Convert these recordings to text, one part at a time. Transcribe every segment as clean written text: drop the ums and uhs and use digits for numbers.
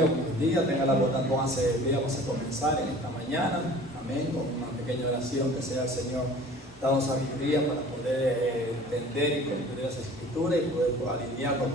Buenos días, tenga la bondad, pónganse de pie. Vamos a comenzar en esta mañana, amén, con una pequeña oración. Que sea el Señor dando sabiduría para poder entender y comprender las escrituras y poder alinearnos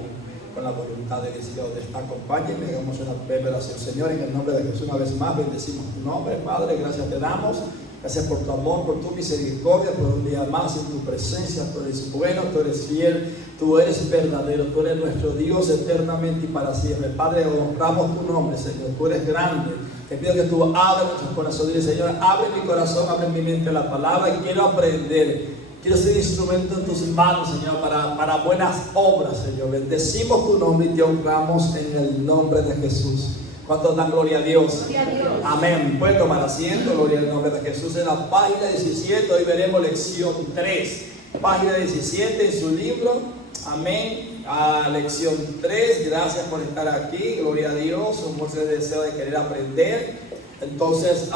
con la voluntad de Dios. Acompáñenme, hagamos una breve oración. Señor, en el nombre de Jesús, una vez más bendecimos tu nombre, Padre. Gracias te damos. Gracias por tu amor, por tu misericordia, por un día más en tu presencia. Tú eres bueno, tú eres fiel, tú eres verdadero, tú eres nuestro Dios eternamente y para siempre. Padre, honramos tu nombre, Señor. Tú eres grande. Te pido que tú abras nuestros corazones. Dile, Señor, abre mi corazón, abre mi mente la palabra y quiero aprender. Quiero ser instrumento en tus manos, Señor, para buenas obras, Señor. Bendecimos tu nombre y te honramos en el nombre de Jesús. ¿Cuántos dan gloria a Dios? Gloria a Dios. Amén. Pueden tomar asiento. Gloria al nombre de Jesús. En la página 17, hoy veremos lección 3. Página 17 en su libro. Amén. Lección 3. Gracias por estar aquí. Gloria a Dios. Un mucho deseo de querer aprender. Entonces,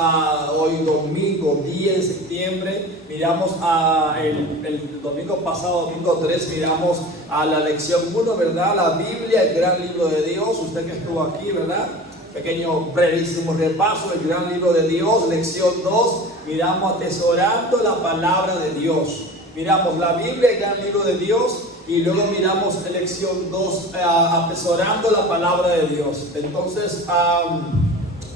hoy domingo 10 de septiembre, miramos el domingo pasado, domingo 3, miramos a la lección 1, ¿verdad? La Biblia, el gran libro de Dios. Usted que estuvo aquí, ¿verdad? Pequeño, brevísimo repaso, el gran libro de Dios. Lección 2, miramos atesorando la palabra de Dios. Miramos la Biblia, el gran libro de Dios. Y luego miramos lección 2, atesorando la palabra de Dios. Entonces,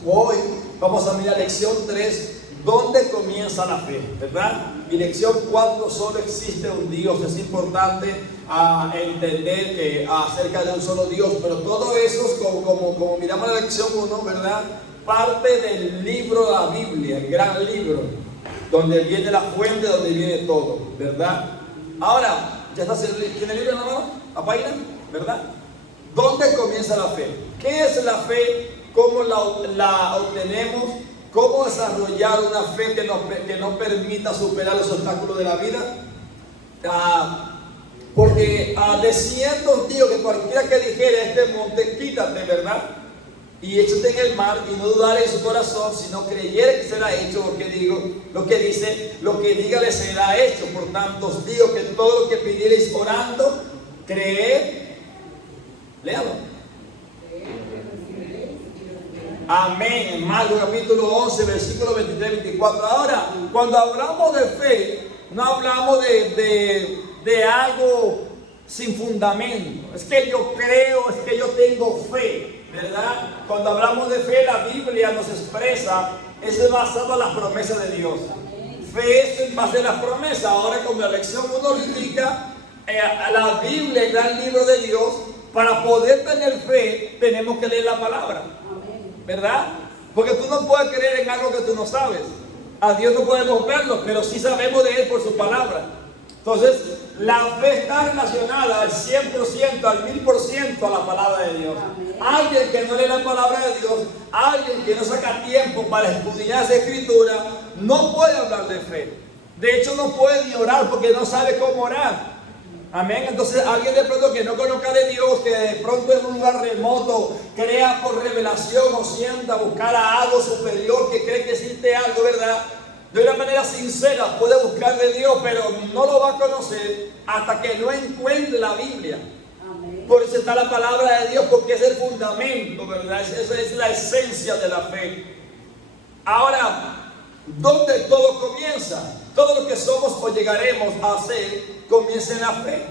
hoy vamos a mirar lección 3, ¿dónde comienza la fe? ¿Verdad? Y lección 4, solo existe un Dios. Es importante entender que acerca de un solo Dios, pero todo eso es como miramos la lección 1, ¿verdad? Parte del libro de la Biblia, el gran libro, donde viene la fuente, donde viene todo, ¿verdad? Ahora, ¿ya está en el libro, no? ¿La página? ¿Verdad? ¿Dónde comienza la fe? ¿Qué es la fe? ¿Cómo la obtenemos? ¿Cómo desarrollar una fe que nos permita superar los obstáculos de la vida? Porque decía un tío que cualquiera que dijera este monte, quítate, ¿verdad? Y échate en el mar, y no dudar en su corazón, sino creyere que será hecho lo que dice, lo que diga le será hecho. Por tanto, os digo que todo lo que pidiereis orando, creed, léalo. Amén. En Marcos capítulo 11, versículo 23-24. Ahora, cuando hablamos de fe, no hablamos de algo sin fundamento. Es que yo creo, es que yo tengo fe, ¿verdad? Cuando hablamos de fe, la Biblia nos expresa, eso es basado en las promesas de Dios. Fe es en base a las promesas. Ahora, como la lección 1 indica, la Biblia, el gran libro de Dios, para poder tener fe, tenemos que leer la palabra. ¿Verdad? Porque tú no puedes creer en algo que tú no sabes. A Dios no podemos verlo, pero sí sabemos de Él por su palabra. Entonces, la fe está relacionada al 100%, al 1000% a la palabra de Dios. Alguien que no lee la palabra de Dios, alguien que no saca tiempo para escudriñar esa escritura, no puede hablar de fe. De hecho, no puede ni orar porque no sabe cómo orar. Amén. Entonces alguien de pronto que no conozca de Dios, que de pronto en un lugar remoto crea por revelación o sienta buscar a algo superior, que cree que existe algo, ¿verdad? De una manera sincera puede buscar de Dios, pero no lo va a conocer hasta que no encuentre la Biblia. Amén. Por eso está la palabra de Dios, porque es el fundamento, ¿verdad? Esa es la esencia de la fe. Ahora, ¿dónde todo comienza? Todo lo que somos o llegaremos a ser comienza en la fe.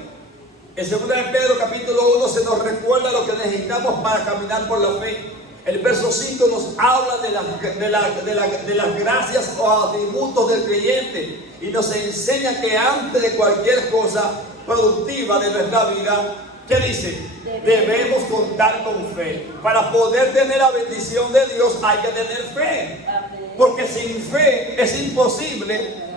En 2 de Pedro capítulo 1 se nos recuerda lo que necesitamos para caminar por la fe. El verso 5 nos habla de las gracias o atributos del creyente y nos enseña que antes de cualquier cosa productiva de nuestra vida, ¿qué dice? Debemos contar con fe. Para poder tener la bendición de Dios hay que tener fe. Porque sin fe es imposible.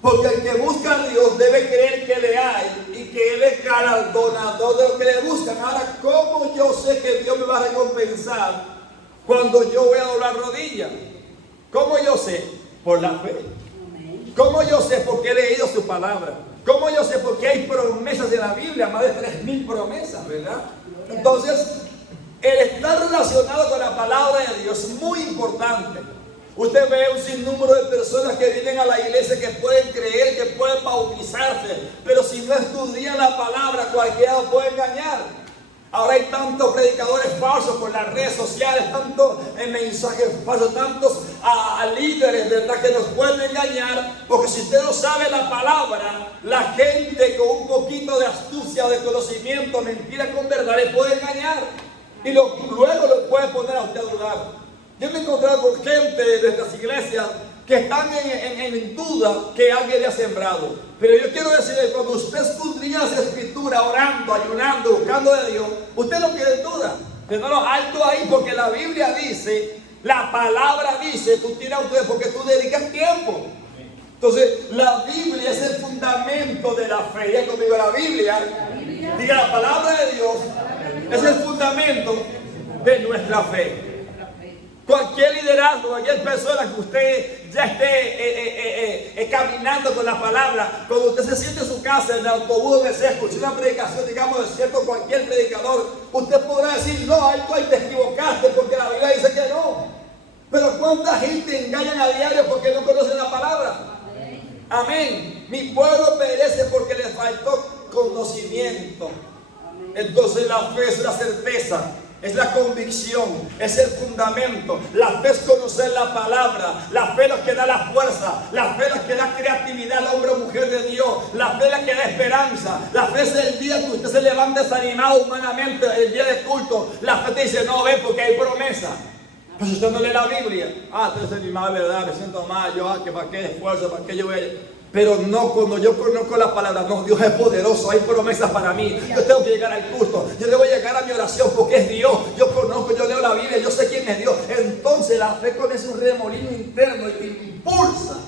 Porque el que busca a Dios debe creer que le hay y que Él es galardonador de los que le buscan. Ahora, ¿cómo yo sé que Dios me va a recompensar cuando yo voy a doblar rodillas? ¿Cómo yo sé? Por la fe. ¿Cómo yo sé? Porque he leído su palabra. ¿Cómo yo sé? Porque hay promesas en la Biblia, más de 3000 promesas, ¿verdad? Entonces, el estar relacionado con la palabra de Dios es muy importante. Usted ve un sinnúmero de personas que vienen a la iglesia, que pueden creer, que pueden bautizarse, pero si no estudian la palabra, cualquiera puede engañar. Ahora hay tantos predicadores falsos por las redes sociales, tantos mensajes falsos, tantos líderes, ¿verdad?, que nos pueden engañar. Porque si usted no sabe la palabra, la gente con un poquito de astucia o de conocimiento, mentira con verdad, le puede engañar. Y luego lo puede poner a usted a dudar. Yo me he encontrado con gente de nuestras iglesias que están en duda que alguien le ha sembrado. Pero yo quiero decirle, cuando usted escudriña las escrituras, orando, ayunando, buscando de Dios, usted no quede en duda. Pero no, alto ahí, porque la Biblia dice, la palabra dice, tú tienes autoridad porque tú dedicas tiempo. Entonces, la Biblia es el fundamento de la fe. Ya conmigo, la Biblia, diga, la palabra de Dios es el fundamento de nuestra fe. Cualquier liderazgo, cualquier persona que usted ya esté caminando con la palabra, cuando usted se siente en su casa, en el autobús, donde se escucha una predicación, digamos, de cierto cualquier predicador, usted podrá decir, no, ahí te equivocaste porque la Biblia dice que no. Pero ¿cuánta gente engañan a diario porque no conocen la palabra? Amén. Mi pueblo perece porque le faltó conocimiento. Entonces la fe es la certeza, es la convicción, es el fundamento. La fe es conocer la palabra. La fe es lo que da la fuerza. La fe es lo que da creatividad al hombre o mujer de Dios. La fe es la que da esperanza. La fe es el día que usted se levanta desanimado humanamente, el día de culto. La fe te dice, no, ven porque hay promesa. Pues usted no lee la Biblia. Estoy desanimado, ¿verdad? Me siento mal. Yo, ¿para qué esfuerzo? ¿Para qué yo voy a...? Pero no, cuando yo conozco la palabra, no, Dios es poderoso, hay promesas para mí. Yo tengo que llegar al culto, yo debo llegar a mi oración porque es Dios. Yo conozco, yo leo la Biblia, yo sé quién es Dios. Entonces la fe comienza un remolino interno y te impulsa.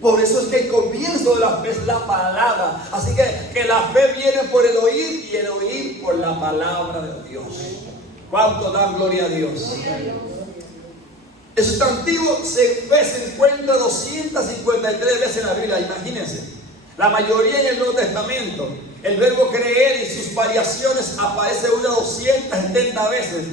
Por eso es que el comienzo de la fe es la palabra. Así que la fe viene por el oír y el oír por la palabra de Dios. ¿Cuánto dan gloria a Dios? El sustantivo fe se encuentra 253 veces en la Biblia, imagínense. La mayoría en el Nuevo Testamento. El verbo creer y sus variaciones aparece unas 270 veces.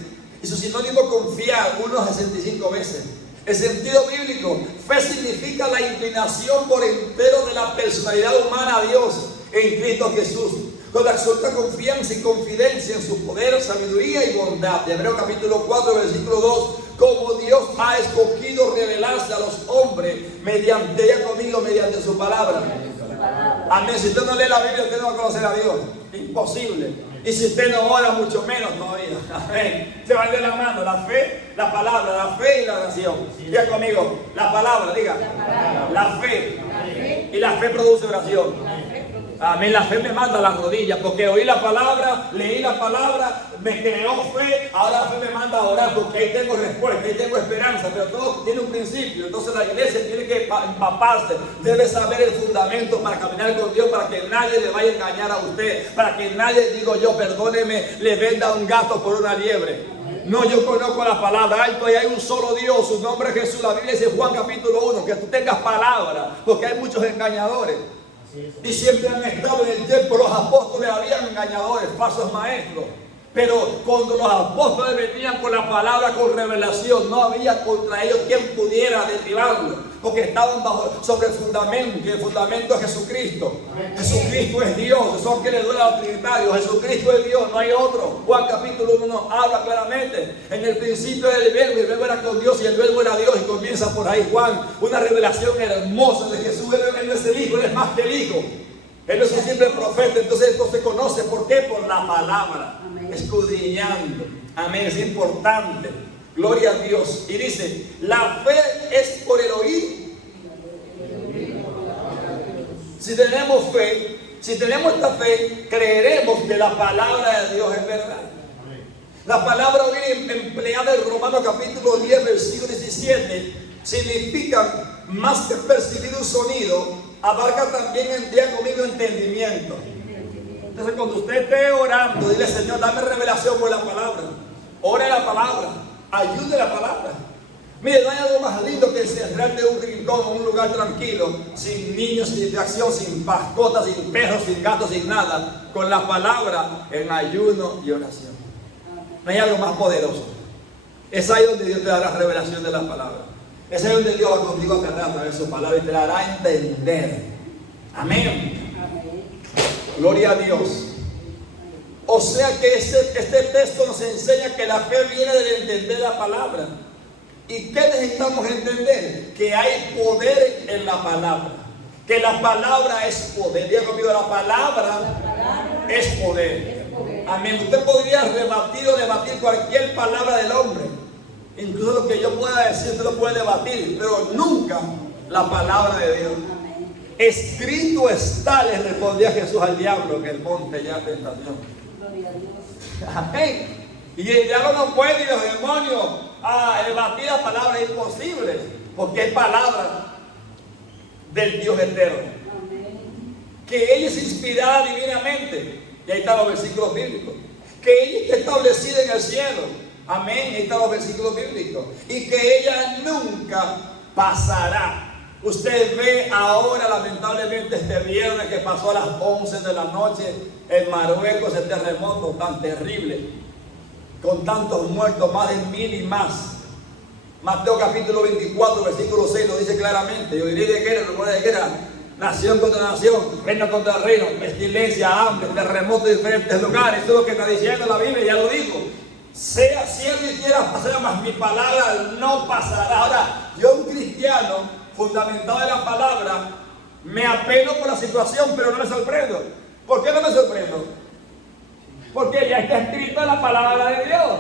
Y su sinónimo confiar, unos 65 veces. El sentido bíblico, fe significa la inclinación por entero de la personalidad humana a Dios en Cristo Jesús, con absoluta confianza y confidencia en su poder, sabiduría y bondad. De Hebreos capítulo 4, versículo 2. Como Dios ha escogido revelarse a los hombres mediante, ya conmigo, mediante su palabra. Amén. Si usted no lee la Biblia, usted no va a conocer a Dios. Imposible. Y si usted no ora, mucho menos todavía. Amén. Se van de la mano la fe, la palabra, la fe y la oración. Diga conmigo, la palabra, diga. La fe. Y la fe produce oración. Amén, la fe me manda a las rodillas, porque oí la palabra, leí la palabra, me creó fe, ahora la fe me manda a orar, porque ahí tengo respuesta, ahí tengo esperanza, pero todo tiene un principio. Entonces la iglesia tiene que empaparse, debe saber el fundamento para caminar con Dios, para que nadie le vaya a engañar a usted, para que nadie, digo yo, perdóneme, le venda un gato por una liebre. No, yo conozco la palabra, alto, y hay un solo Dios, su nombre es Jesús. La Biblia dice en Juan capítulo 1, que tú tengas palabra, porque hay muchos engañadores. Y siempre han estado en el tiempo, los apóstoles habían engañadores, falsos maestros. Pero cuando los apóstoles venían con la palabra, con revelación, no había contra ellos quien pudiera derribarlo, porque estaban sobre el fundamento, y el fundamento es Jesucristo. Jesucristo es Dios, eso que le duele a los trinitarios. Jesucristo es Dios, no hay otro. Juan capítulo 1 nos habla claramente. En el principio era el verbo era con Dios y el verbo era Dios, y comienza por ahí Juan, una revelación hermosa de Jesús. Él no es el Hijo, Él es más que el Hijo. Él no es un simple profeta. Entonces esto se conoce, ¿por qué? Por la palabra. Amén. Escudriñando. Amén, es importante. Gloria a Dios. Y dice, la fe es por el oír. Si tenemos fe, si tenemos esta fe, creeremos que la palabra de Dios es verdad. La palabra oír empleada en Romanos capítulo 10, versículo 17, significa más que percibir un sonido, abarca también el día conmigo entendimiento. Entonces cuando usted esté orando, dile, Señor, dame revelación por la palabra. Ore la palabra, ayude la palabra. Mire, no hay algo más lindo que encerrarte en un rincón, en un lugar tranquilo, sin niños, sin distracción, sin mascotas, sin perros, sin gatos, sin nada, con la palabra en ayuno y oración. No hay algo más poderoso. Es ahí donde Dios te da la revelación de la palabra. Es ahí donde Dios va contigo a aferrar a través de su palabra y te la hará entender. Amén. Gloria a Dios. O sea que este texto nos enseña que la fe viene del entender la palabra. ¿Y qué necesitamos entender? Que hay poder en la palabra. Que la palabra es poder. Diga conmigo, la palabra es poder. Amén. Usted podría rebatir o debatir cualquier palabra del hombre. Incluso lo que yo pueda decir, usted lo puede debatir. Pero nunca la palabra de Dios. Escrito está, le respondía Jesús al diablo en el monte ya de tentación. Amén. Y el diablo no puede, y los demonios, debatir la palabra es imposible, porque es palabra del Dios eterno. Que ella es inspirada divinamente. Y ahí están los versículos bíblicos. Que ella está establecida en el cielo. Amén. Ahí están los versículos bíblicos. Y que ella nunca pasará. Usted ve ahora, lamentablemente, este viernes que pasó a las 11 de la noche en Marruecos, el terremoto tan terrible, con tantos muertos, más de 1000 y más. Mateo capítulo 24, versículo 6 lo dice claramente. Yo diré de guerra, rumores de guerra, nación contra nación, reino contra reino, pestilencia, hambre, terremotos en diferentes lugares. Eso es lo que está diciendo la Biblia, ya lo digo. Sea cielo y tierra pasará, mas mi palabra no pasará. Ahora, yo, un cristiano fundamentado en la palabra, me apeno por la situación, pero no me sorprendo. ¿Por qué no me sorprendo? Porque ya está escrito en la palabra de Dios.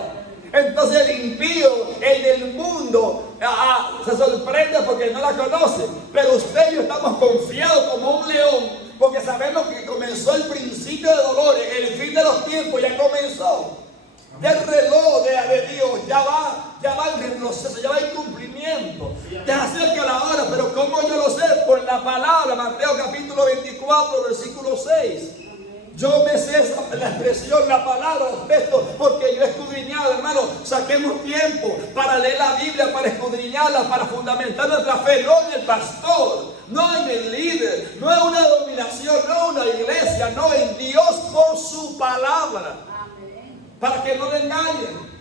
Entonces el impío, el del mundo, se sorprende porque no la conoce. Pero usted y yo estamos confiados como un león, porque sabemos que comenzó el principio de dolores, el fin de los tiempos ya comenzó. Del reloj de Dios ya va el retroceso, ya va el cumplimiento. Ya acerca la hora, pero ¿cómo yo lo sé? Por la palabra. Mateo capítulo 24, versículo 6. Yo me sé la expresión, la palabra, los textos, porque yo he escudriñado, hermano. Saquemos tiempo para leer la Biblia, para escudriñarla, para fundamentar nuestra fe, no en el pastor, no en el líder, no en una dominación, no en una iglesia, no en Dios por su palabra. Para que no le engañen.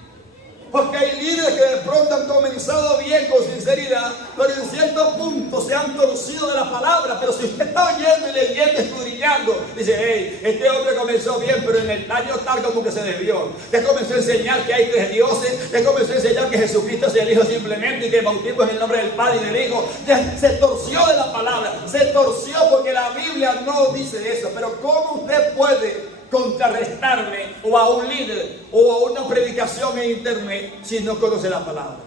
Porque hay líderes que de pronto han comenzado bien con sinceridad, pero en ciertos puntos se han torcido de la palabra. Pero si usted está oyendo y leyendo, escudriñando, dice, hey, este hombre comenzó bien, pero en el año tal como que se desvió. Ya comenzó a enseñar que hay 3 dioses, ya comenzó a enseñar que Jesucristo es el Hijo simplemente y que el bautismo es en el nombre del Padre y del Hijo. Ya se torció de la palabra, se torció porque la Biblia no dice eso. Pero ¿cómo usted puede contrarrestarme o a un líder o a una predicación en internet si no conoce la palabra?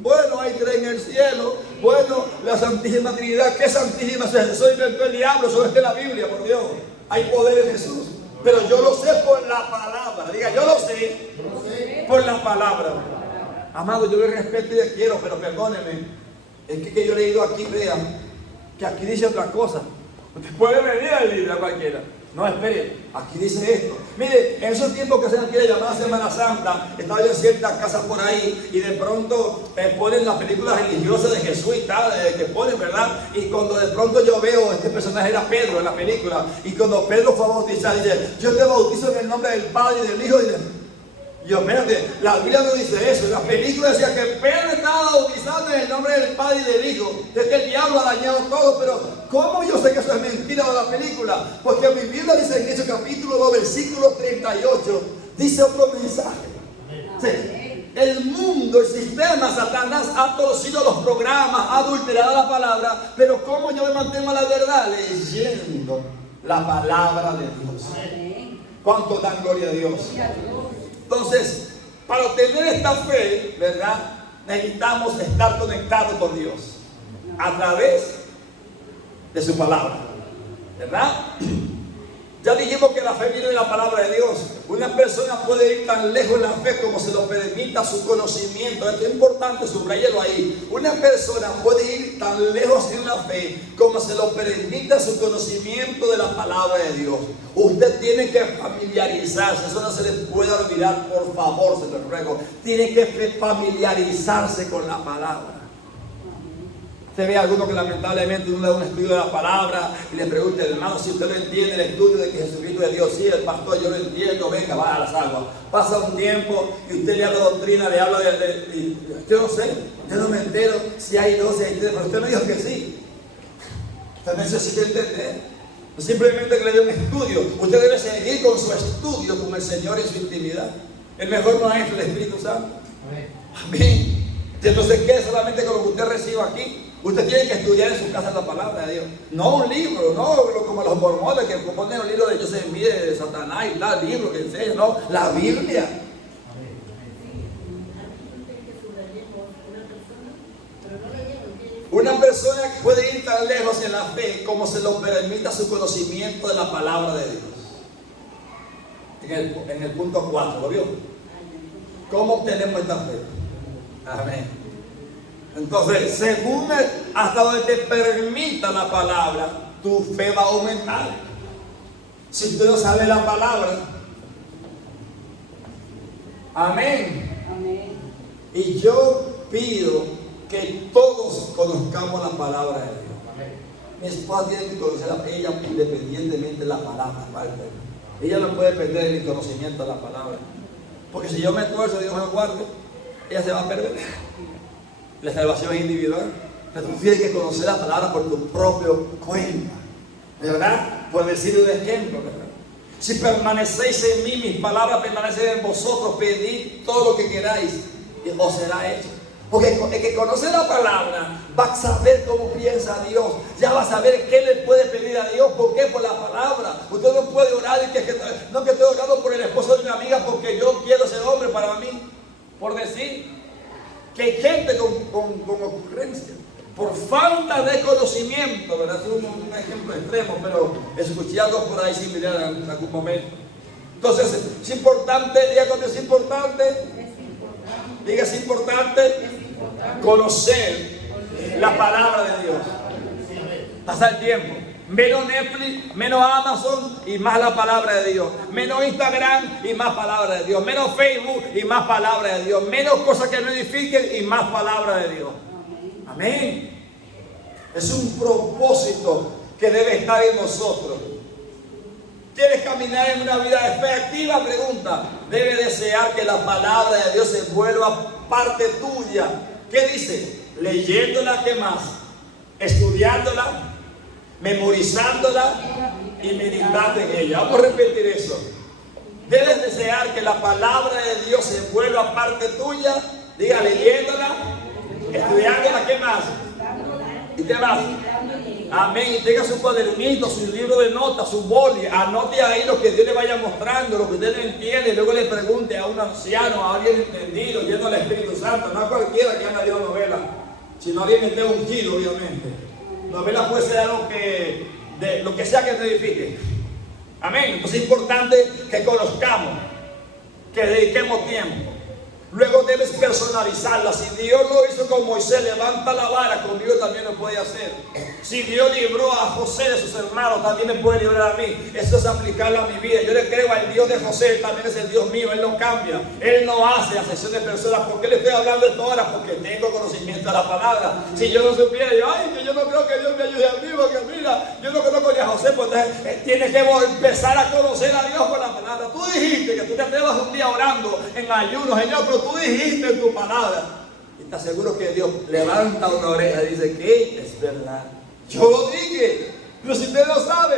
Bueno, hay 3 en el cielo. Bueno, la Santísima Trinidad. ¿Qué Santísima? Eso inventó el diablo, eso está en la Biblia, por Dios. Hay poder en Jesús, pero yo lo sé por la palabra. Diga, yo lo sé por la palabra. Amado, yo le respeto y le quiero, pero perdónenme, es que yo he leído aquí, vean, que aquí dice otra cosa. Usted puede venir al libro a cualquiera. No, espere, aquí dice esto. Mire, en esos tiempos que se quiere llamar Semana Santa, estaba yo en ciertas casas por ahí y de pronto ponen las películas religiosas de Jesús y tal, que ponen, ¿verdad? Y cuando de pronto yo veo, este personaje era Pedro en la película, y cuando Pedro fue a bautizar, dice, yo te bautizo en el nombre del Padre y del Hijo y del... Yo, espérate, la Biblia no dice eso. La película decía que Pedro estaba bautizando en el nombre del Padre y del Hijo. Es que el diablo ha dañado todo, pero ¿cómo yo sé que eso es mentira de la película? Porque mi Biblia dice en ese capítulo 2, versículo 38, dice otro mensaje. Sí. El mundo, el sistema, Satanás ha torcido los programas, ha adulterado la palabra, pero ¿cómo yo me mantengo a la verdad? Leyendo la palabra de Dios. ¿Cuánto dan gloria a Dios? Entonces, para obtener esta fe, ¿verdad? Necesitamos estar conectados con Dios a través de su palabra, ¿verdad? Ya dijimos que la fe viene de la palabra de Dios. Una persona puede ir tan lejos en la fe como se lo permita su conocimiento. Esto es importante, subrayelo ahí. Una persona puede ir tan lejos en la fe como se lo permita su conocimiento de la palabra de Dios. Usted tiene que familiarizarse, eso no se le puede olvidar, por favor, se lo ruego. Tiene que familiarizarse con la palabra. Usted ve a alguno que lamentablemente uno le da un estudio de la palabra y le pregunta, hermano, si usted no entiende el estudio de que Jesucristo es Dios. Sí, el pastor, yo lo entiendo, venga, va a las aguas. Pasa un tiempo y usted le habla doctrina, le habla yo no sé, yo no me entero si hay 12, hay 13, pero usted me dijo que sí. Usted necesita entender. No simplemente que le dé un estudio. Usted debe seguir con su estudio con el Señor en su intimidad. El mejor maestro es el Espíritu Santo. Amén. Entonces, ¿qué? Solamente con lo que usted reciba aquí. Usted tiene que estudiar en su casa la palabra de Dios. No un libro, no como los mormones que componen un libro de Joseph Smith, de Satanás y tal, libro que enseña. No, la Biblia. Una persona que puede ir tan lejos en la fe como se lo permita su conocimiento de la palabra de Dios. En el punto 4, ¿lo vio? ¿Cómo obtenemos esta fe? Amén. Entonces, según hasta donde te permita la palabra, tu fe va a aumentar. Si tú no sabes la palabra, amén. Amén. Y yo pido que todos conozcamos la palabra de Dios. Amén. Mi esposa tiene que conocer a ella independientemente de la palabra. ¿Vale? Ella no puede perder el conocimiento de la palabra. Porque si yo me tuerzo, Dios me guarde, ella se va a perder. La salvación es individual. Pero tú tienes que conocer la palabra por tu propio cuenta. ¿Verdad? Por decir un ejemplo, ¿verdad? Si permanecéis en mí, mis palabras permanecen en vosotros, pedid todo lo que queráis y os será hecho. Porque el que conoce la palabra va a saber cómo piensa Dios. Ya va a saber qué le puede pedir a Dios. ¿Por qué? Por la palabra. Usted no puede orar y que estoy orando por el esposo de mi amiga porque yo quiero ser hombre para mí. Por decir que hay gente con ocurrencia. Por falta de conocimiento, ¿verdad? Es un ejemplo extremo, pero escuché algo por ahí similar en algún momento. Entonces, es importante, diga cuando es importante. Diga, es importante conocer la palabra de Dios. Pasar tiempo. Menos Netflix, menos Amazon y más la palabra de Dios. Menos Instagram y más palabra de Dios. Menos Facebook y más palabra de Dios. Menos cosas que no edifiquen y más palabra de Dios. Amén. Es un propósito que debe estar en nosotros. ¿Quieres caminar en una vida de fe activa? Pregunta. Debe desear que la palabra de Dios se vuelva parte tuya. ¿Qué dice? Leyéndola, ¿qué más? Estudiándola, memorizándola y meditando en ella. Vamos a repetir eso. Debes desear que la palabra de Dios se vuelva parte tuya. Diga, leyéndola, estudiándola, ¿qué más? ¿Y qué más? Amén. Y tenga su cuadernito, su libro de notas, su boli. Anote ahí lo que Dios le vaya mostrando, lo que usted no entiende. Y luego le pregunte a un anciano, a alguien entendido, lleno del Espíritu Santo. No a cualquiera que haya leído novela, sino a alguien que esté ungido, obviamente. Novela puede ser algo lo que sea que te edifique. Amén. Entonces es importante que conozcamos, que dediquemos tiempo. Luego debes personalizarla. Si Dios lo hizo con Moisés, levanta la vara, conmigo también lo puede hacer. Si Dios libró a José de sus hermanos, también me puede librar a mí. Eso es aplicarlo a mi vida. Yo le creo al Dios de José, también es el Dios mío. Él no cambia, Él no hace acepción de personas. ¿Por qué le estoy hablando esto ahora? Porque tengo conocimiento de la palabra. Si yo no supiera, que yo no creo que Dios me ayude a mí, porque mira, yo no conozco ni a José, pues entonces tiene que empezar a conocer a Dios con la palabra. Tú dijiste que tú te atrevas un día orando en ayuno, Señor, pero tú dijiste en tu palabra, y te aseguro que Dios levanta una oreja y dice que es verdad. Yo lo dije, pero si usted no sabe,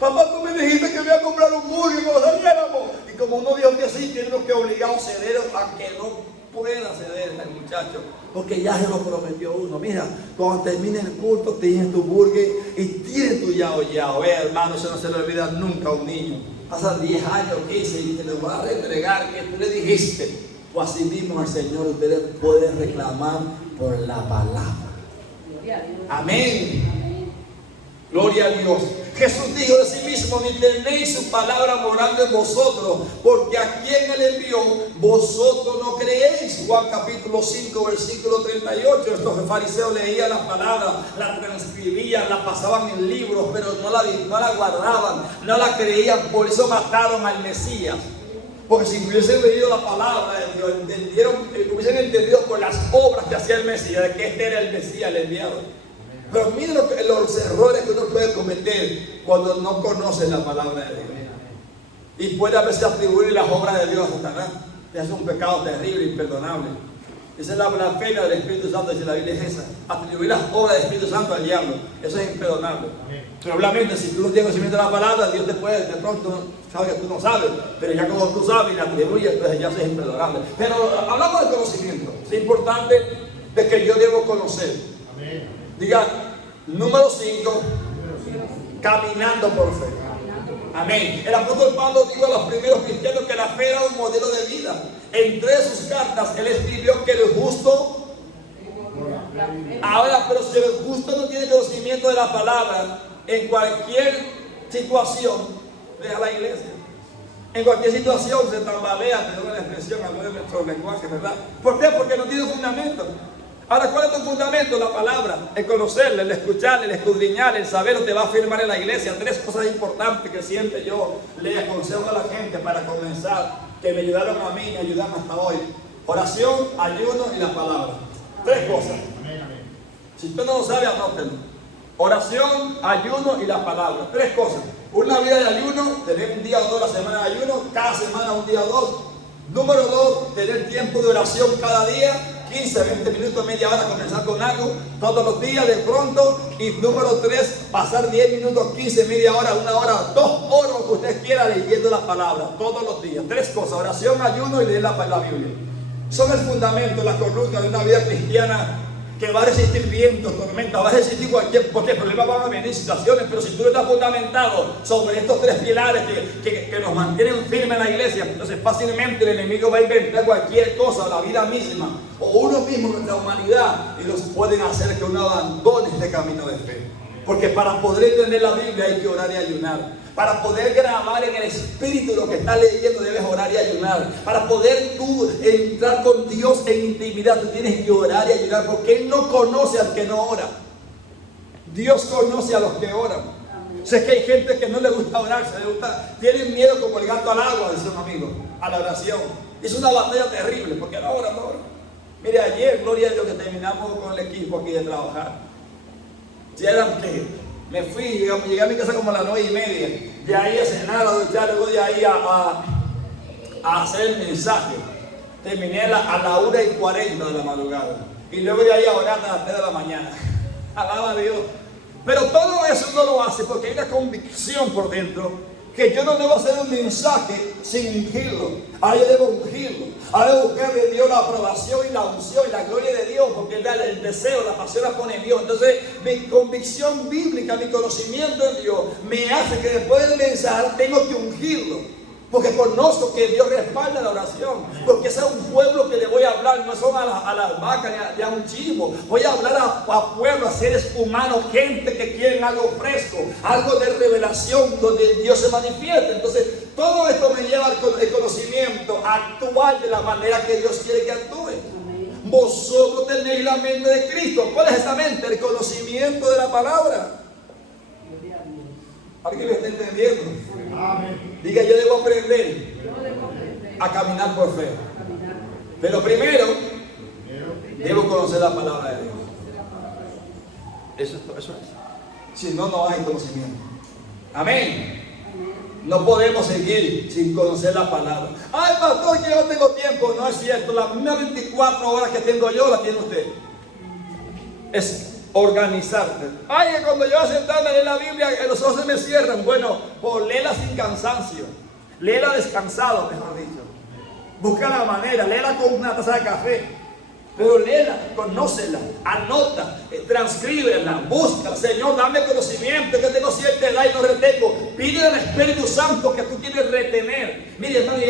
papá, tú me dijiste que me iba a comprar un burro y que lo saliéramos. Y como uno dijo que sí, tenemos que obligar a ceder a que no pueda ceder el muchacho, porque ya se lo prometió uno. Mira, cuando termine el culto, tienes tu burger y tienes tu yao. Hermano, eso no se le olvida nunca a un niño. Pasan 10 años, 15 y te lo va a entregar que tú le dijiste. O así mismo al Señor ustedes pueden reclamar por la palabra. Amén. Gloria a Dios. Jesús dijo de sí mismo: ni tenéis su palabra morando en vosotros, porque a quien Él envió, vosotros no creéis. Juan capítulo 5, versículo 38. Estos fariseos leían las palabras, la transcribían, la pasaban en libros, pero no la guardaban, no la creían. Por eso mataron al Mesías. Porque si hubiesen leído la palabra de Dios, hubiesen entendido por las obras que hacía el Mesías, de que este era el Mesías, el enviado. Pero miren los errores que uno puede cometer cuando no conoce la palabra de Dios. Y puede a veces atribuir las obras de Dios a Satanás. Es un pecado terrible, imperdonable. Esa es la blasfemia del Espíritu Santo, dice la Biblia, es esa. Atribuir las obras del Espíritu Santo al diablo. Eso es imperdonable. Pero obviamente, si tú no tienes conocimiento de la palabra, Dios te puede, de pronto, sabes que tú no sabes, pero ya como tú sabes y la atribuyes, entonces ya eso es imperdonable. Pero hablamos de conocimiento. Es importante de que yo debo conocer. Diga, número 5, caminando por fe. Amén. El apóstol Pablo dijo a los primeros cristianos que la fe era un modelo de vida. Entre sus cartas, él escribió que el justo. Ahora, pero si el justo no tiene conocimiento de la palabra, en cualquier situación, deja la iglesia. En cualquier situación se tambalea, perdón la expresión, algo de nuestro lenguaje, ¿verdad? ¿Por qué? Porque no tiene fundamento. Ahora, ¿cuál es tu fundamento? La palabra, el conocerla, el escucharla, el escudriñar, el saber, te va a firmar en la iglesia. 3 cosas importantes que siempre yo le aconsejo a la gente para comenzar, que me ayudaron a mí y me ayudaron hasta hoy. Oración, ayuno y la palabra. 3 cosas. Si usted no lo sabe, anótenlo. Oración, ayuno y la palabra. 3 cosas. Una vida de ayuno, tener un día o 2 a la semana de ayuno, cada semana un día o 2. Número 2, tener tiempo de oración cada día. 15, 20 minutos, media hora, comenzar con algo todos los días de pronto. Y número 3, pasar 10 minutos, 15, media hora, 1 hora, 2 horas, lo que usted quiera, leyendo la palabra todos los días. 3 cosas: oración, ayuno y leer la Biblia. Son el fundamento, la columna de una vida cristiana que va a resistir vientos, tormentas, va a resistir cualquier, porque problemas van a venir, situaciones, pero si tú estás fundamentado sobre estos 3 pilares que nos mantienen firmes en la iglesia, entonces fácilmente el enemigo va a inventar cualquier cosa, la vida misma, o uno mismo, nuestra humanidad, y nos pueden hacer que uno abandone este camino de fe. Porque para poder entender la Biblia hay que orar y ayunar. Para poder grabar en el espíritu lo que estás leyendo, debes orar y ayunar. Para poder tú entrar con Dios en intimidad, tú tienes que orar y ayunar, porque Él no conoce al que no ora. Dios conoce a los que oran. Sé que hay gente que no le gusta orar, tienen miedo como el gato al agua, dice un amigo, a la oración. Es una batalla terrible, porque no ora. Mire, ayer, gloria a Dios, que terminamos con el equipo aquí de trabajar. Ya eran que me fui, llegué a mi casa como a las 9:30, de ahí a cenar, a duchar, luego de ahí a hacer el mensaje. Terminé a la 1:40 de la madrugada, y luego de ahí a orar a las 3 de la mañana. Alaba a Dios. Pero todo eso no lo hace porque hay una convicción por dentro que yo no debo hacer un mensaje sin ungirlo. Ahora yo debo ungirlo. Ahora debo buscar de Dios la aprobación y la unción y la gloria de Dios, porque el deseo, la pasión la pone en Dios. Entonces mi convicción bíblica, mi conocimiento en Dios me hace que después del mensaje tengo que ungirlo. Porque conozco que Dios respalda la oración. Porque ese es un pueblo que le voy a hablar. No son a las vacas ni a un chivo. Voy a hablar a pueblos, a seres humanos, gente que quieren algo fresco, algo de revelación donde Dios se manifiesta. Entonces todo esto me lleva al conocimiento actual de la manera que Dios quiere que actúe. Vosotros tenéis la mente de Cristo. ¿Cuál es esa mente? El conocimiento de la palabra. ¿Alguien me está entendiendo? Amén. Diga, yo debo aprender a caminar por fe. Pero primero, debo conocer la palabra de Dios. Eso es. Si no, no hay conocimiento. Amén. No podemos seguir sin conocer la palabra. Ay, pastor, que yo no tengo tiempo. No es cierto. Las mismas 24 horas que tengo yo, las tiene usted. Es organizarte. Ay, que cuando yo voy a sentarme a leer la Biblia, los ojos se me cierran. Bueno, pues léela sin cansancio. Léela descansado, mejor dicho. Busca la manera, léela con una taza de café. Pero léela, conócela, anota, transcríbela, busca. Señor, dame conocimiento, que tengo cierta edad y no retengo. Pide al Espíritu Santo que tú quieres retener. Mire, hermano,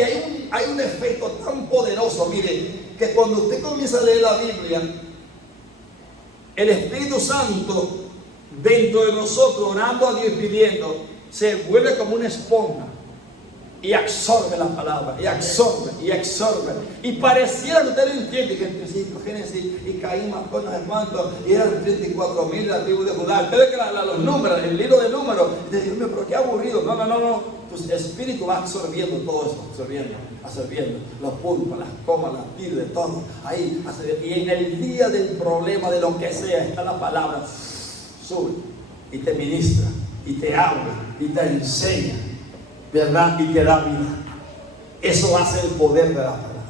hay un efecto tan poderoso, mire, que cuando usted comienza a leer la Biblia, el Espíritu Santo dentro de nosotros, orando a Dios y pidiendo, se vuelve como una esponja y absorbe la palabra, y absorbe, y absorbe. Y pareciera que usted no entiende que en principio Génesis y Caín mató no sé cuánto, y eran 34,000 de la tribu de Judá. Usted ve que los números, el libro de números, y dice, Dios mío, pero qué aburrido. No. Tu espíritu va absorbiendo todo eso, absorbiendo los pulpos, las comas, las tiras, todo. Ahí, y en el día del problema, de lo que sea, está la palabra. Sube y te ministra, y te habla, y te enseña, ¿verdad? Y te da vida. Eso hace el poder de la palabra.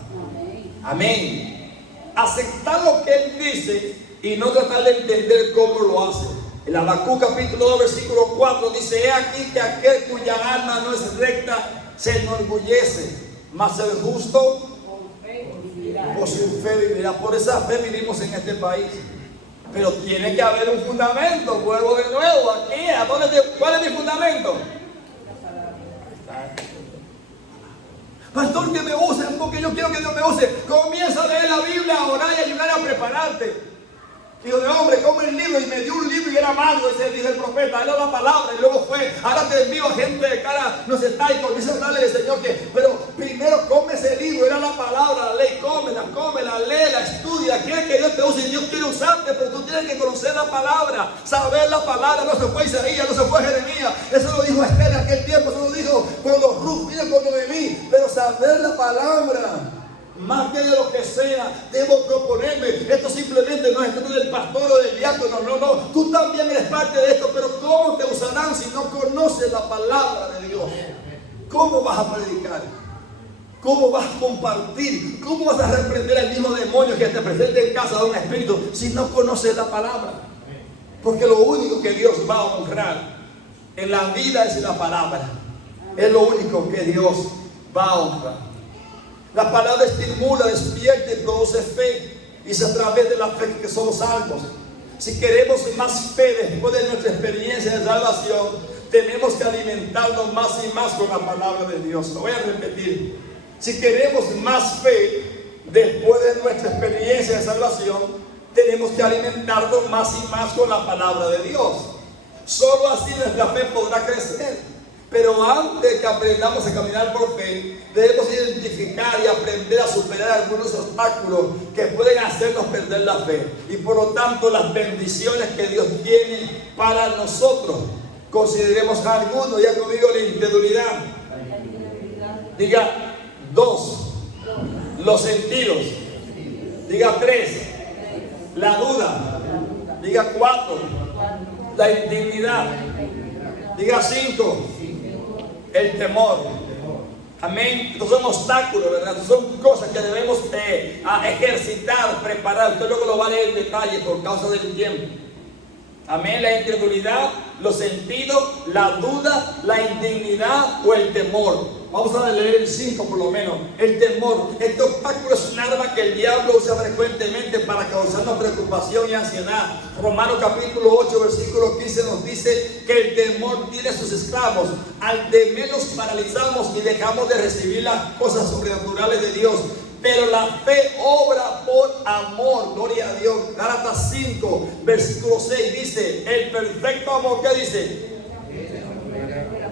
Amén. aceptar lo que Él dice y no tratar de entender cómo lo hace. En Habacuc capítulo 2 versículo 4 dice: he aquí que aquel cuya alma no es recta se enorgullece, mas el justo por su fe vivirá. Por esa fe vivimos en este país. Pero tiene que haber un fundamento. Vuelvo de nuevo aquí. ¿Cuál es mi fundamento? Pastor, que me usen, porque yo quiero que Dios me use. Comienza a leer la Biblia, a orar y a ayudar a prepararte. Hijo de hombre, come el libro, y me dio un libro y era malo. Ese dijo el profeta, él dio la palabra y luego fue. Ahora te envío a gente de cara, no se está y comienza a hablarle del Señor que, pero primero come ese libro, era la palabra, la ley, cómela, léela, estudia. Quiere que Dios te use y Dios quiere usarte, pero tú tienes que conocer la palabra, saber la palabra. No se fue Isaías, no se fue Jeremías, eso lo dijo Esther en aquel tiempo, eso lo dijo cuando Ruth vino con Noemí, pero saber la palabra. Más que de lo que sea, debo proponerme. Esto simplemente no es esto del pastor o del diácono, no. Tú también eres parte de esto, pero ¿cómo te usarán si no conoces la palabra de Dios? ¿Cómo vas a predicar? ¿Cómo vas a compartir? ¿Cómo vas a reprender al mismo demonio que te presente en casa de un espíritu si no conoces la palabra? Porque lo único que Dios va a honrar en la vida es la palabra. Es lo único que Dios va a honrar. La palabra estimula, despierta y produce fe. Y es a través de la fe que somos salvos. Si queremos más fe después de nuestra experiencia de salvación, tenemos que alimentarnos más y más con la palabra de Dios. Lo voy a repetir. Si queremos más fe después de nuestra experiencia de salvación, tenemos que alimentarnos más y más con la palabra de Dios. Solo así nuestra fe podrá crecer. Pero antes que aprendamos a caminar por fe, debemos identificar y aprender a superar algunos obstáculos que pueden hacernos perder la fe. Y por lo tanto, las bendiciones que Dios tiene para nosotros. Consideremos algunos, ya conmigo, la incredulidad. Diga 2, los sentidos. Diga 3, la duda. Diga 4, la indignidad. Diga 5, el temor. Amén. Estos son obstáculos, ¿verdad? Estos son cosas que debemos ejercitar, preparar. Usted luego lo va a leer en detalle por causa del tiempo. Amén. La incredulidad, los sentidos, la duda, la indignidad o el temor. Vamos a leer el 5 por lo menos. El temor. Este obstáculo es un arma que el diablo usa frecuentemente para causarnos preocupación y ansiedad. Romanos capítulo 8 versículo 15 nos dice que el temor tiene sus esclavos. Al temer los paralizamos y dejamos de recibir las cosas sobrenaturales de Dios. Pero la fe obra por amor. Gloria a Dios. Gálatas 5 versículo 6 dice: el perfecto amor. ¿Qué dice?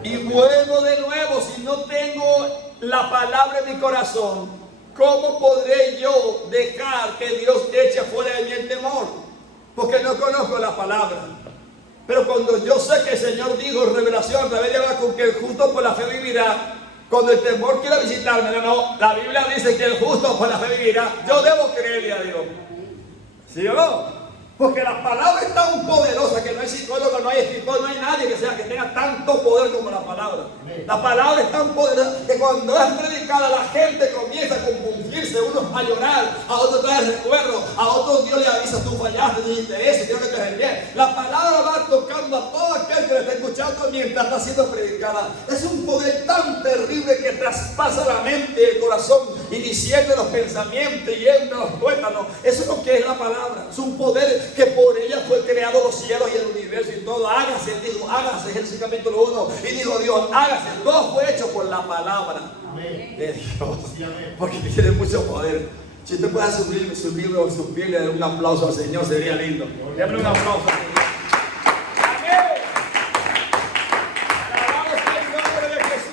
Y vuelvo de nuevo, si no tengo la palabra en mi corazón, ¿cómo podré yo dejar que Dios eche fuera de mí el temor? Porque no conozco la palabra. Pero cuando yo sé que el Señor dijo en revelación a través de Habacuc que el justo por la fe vivirá, cuando el temor quiera visitarme, no, la Biblia dice que el justo por la fe vivirá, yo debo creerle a Dios. ¿Sí o no? Porque la palabra es tan poderosa que no hay psicólogo, no hay escritor, no hay nadie que tenga tanto poder como la palabra. La palabra es tan poderosa que cuando es predicada la gente comienza a confundirse, unos a llorar, a otros trae recuerdos, a otros Dios le avisa: tú fallaste, dijiste eso, quiero que te arregles. La palabra va tocando a todo aquel que le está escuchando mientras está siendo predicada. Es un poder tan terrible que traspasa la mente y el corazón y discierne los pensamientos y entra los tuétanos. Eso es lo que es la palabra. Es un poder que por ella fue creado los cielos y el universo y todo. Hágase, dijo, hágase, Génesis capítulo 1. Y dijo Dios, hágase. Todo fue hecho por la palabra de Dios. Porque tiene mucho poder. Si usted puede subir su libro o su piel y darle un aplauso al Señor, sería lindo. Déjame un aplauso. Amén. Alabamos el nombre de Jesús.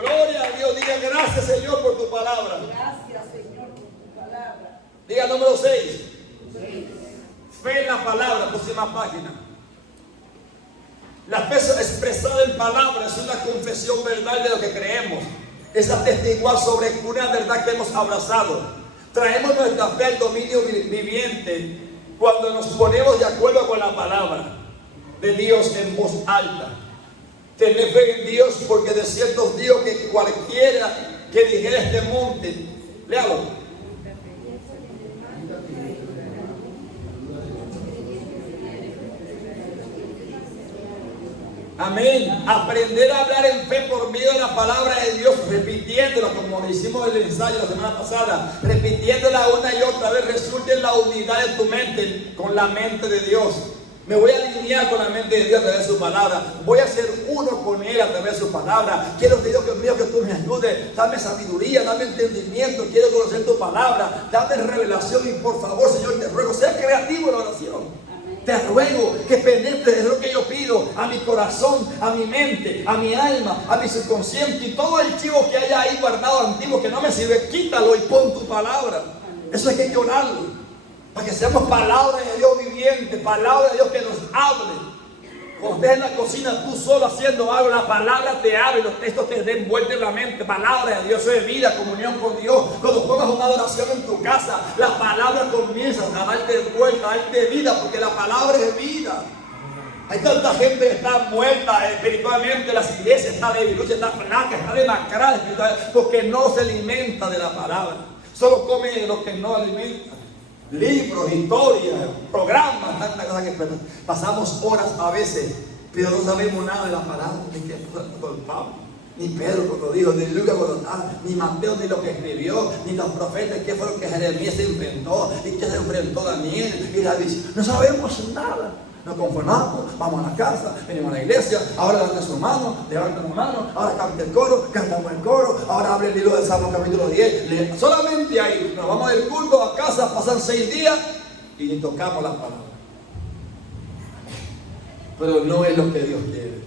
Gloria a Dios. Diga gracias, Señor, por tu palabra. Gracias, Señor, por tu palabra. Diga número 6. Fe en la palabra, próxima página. La fe expresada en palabras es una confesión verdad de lo que creemos. Es atestiguar sobre una verdad que hemos abrazado. Traemos nuestra fe al dominio viviente cuando nos ponemos de acuerdo con la palabra de Dios en voz alta. Tener fe en Dios, porque de cierto digo que cualquiera que dijera este monte, léalo, Amén. Aprender a hablar en fe por medio de la palabra de Dios, repitiéndola como lo hicimos en el ensayo la semana pasada, repitiéndola una y otra vez, resulta en la unidad de tu mente con la mente de Dios. Me voy a alinear con la mente de Dios a través de su palabra. Voy a ser uno con Él a través de su palabra. Quiero, Dios mío, que tú me ayudes. Dame sabiduría, dame entendimiento. Quiero conocer tu palabra. Dame revelación y por favor, Señor, te ruego, sea creativo en la oración. Te ruego que penetres lo que yo pido a mi corazón, a mi mente, a mi alma, a mi subconsciente y todo el chivo que haya ahí guardado antiguo que no me sirve, quítalo y pon tu palabra. Eso hay que llorarlo. Para que seamos palabra de Dios viviente, palabra de Dios que nos hable. Cuando estés en la cocina tú solo haciendo algo, la palabra te abre, los textos te den vuelta en la mente. Palabra de Dios es vida, comunión con Dios. Cuando pongas una adoración en tu casa, la palabra comienza a darte vuelta, a darte vida, porque la palabra es vida. Hay tanta gente que está muerta espiritualmente, las iglesias está débil, está flaca, está demacrada espiritualmente, porque no se alimenta de la palabra. Solo come lo que no alimenta. Libros, historias, programas, tantas cosas que pasamos horas a veces, pero no sabemos nada de la palabra, ni qué fue con Pablo, ni Pedro cuando dijo, ni Lucas cuando estaba, ni Mateo ni lo que escribió, ni los profetas, qué fue lo que Jeremías se inventó, y qué se enfrentó Daniel, y la visión. No sabemos nada. Nos conformamos, vamos a la casa, venimos a la iglesia, ahora levanten su mano, levanten las manos, ahora canta el coro, cantamos el coro, ahora abre el libro del Salmo capítulo 10, solamente ahí, nos vamos del culto a casa, pasan 6 días y ni tocamos las palabras. Pero no es lo que Dios quiere.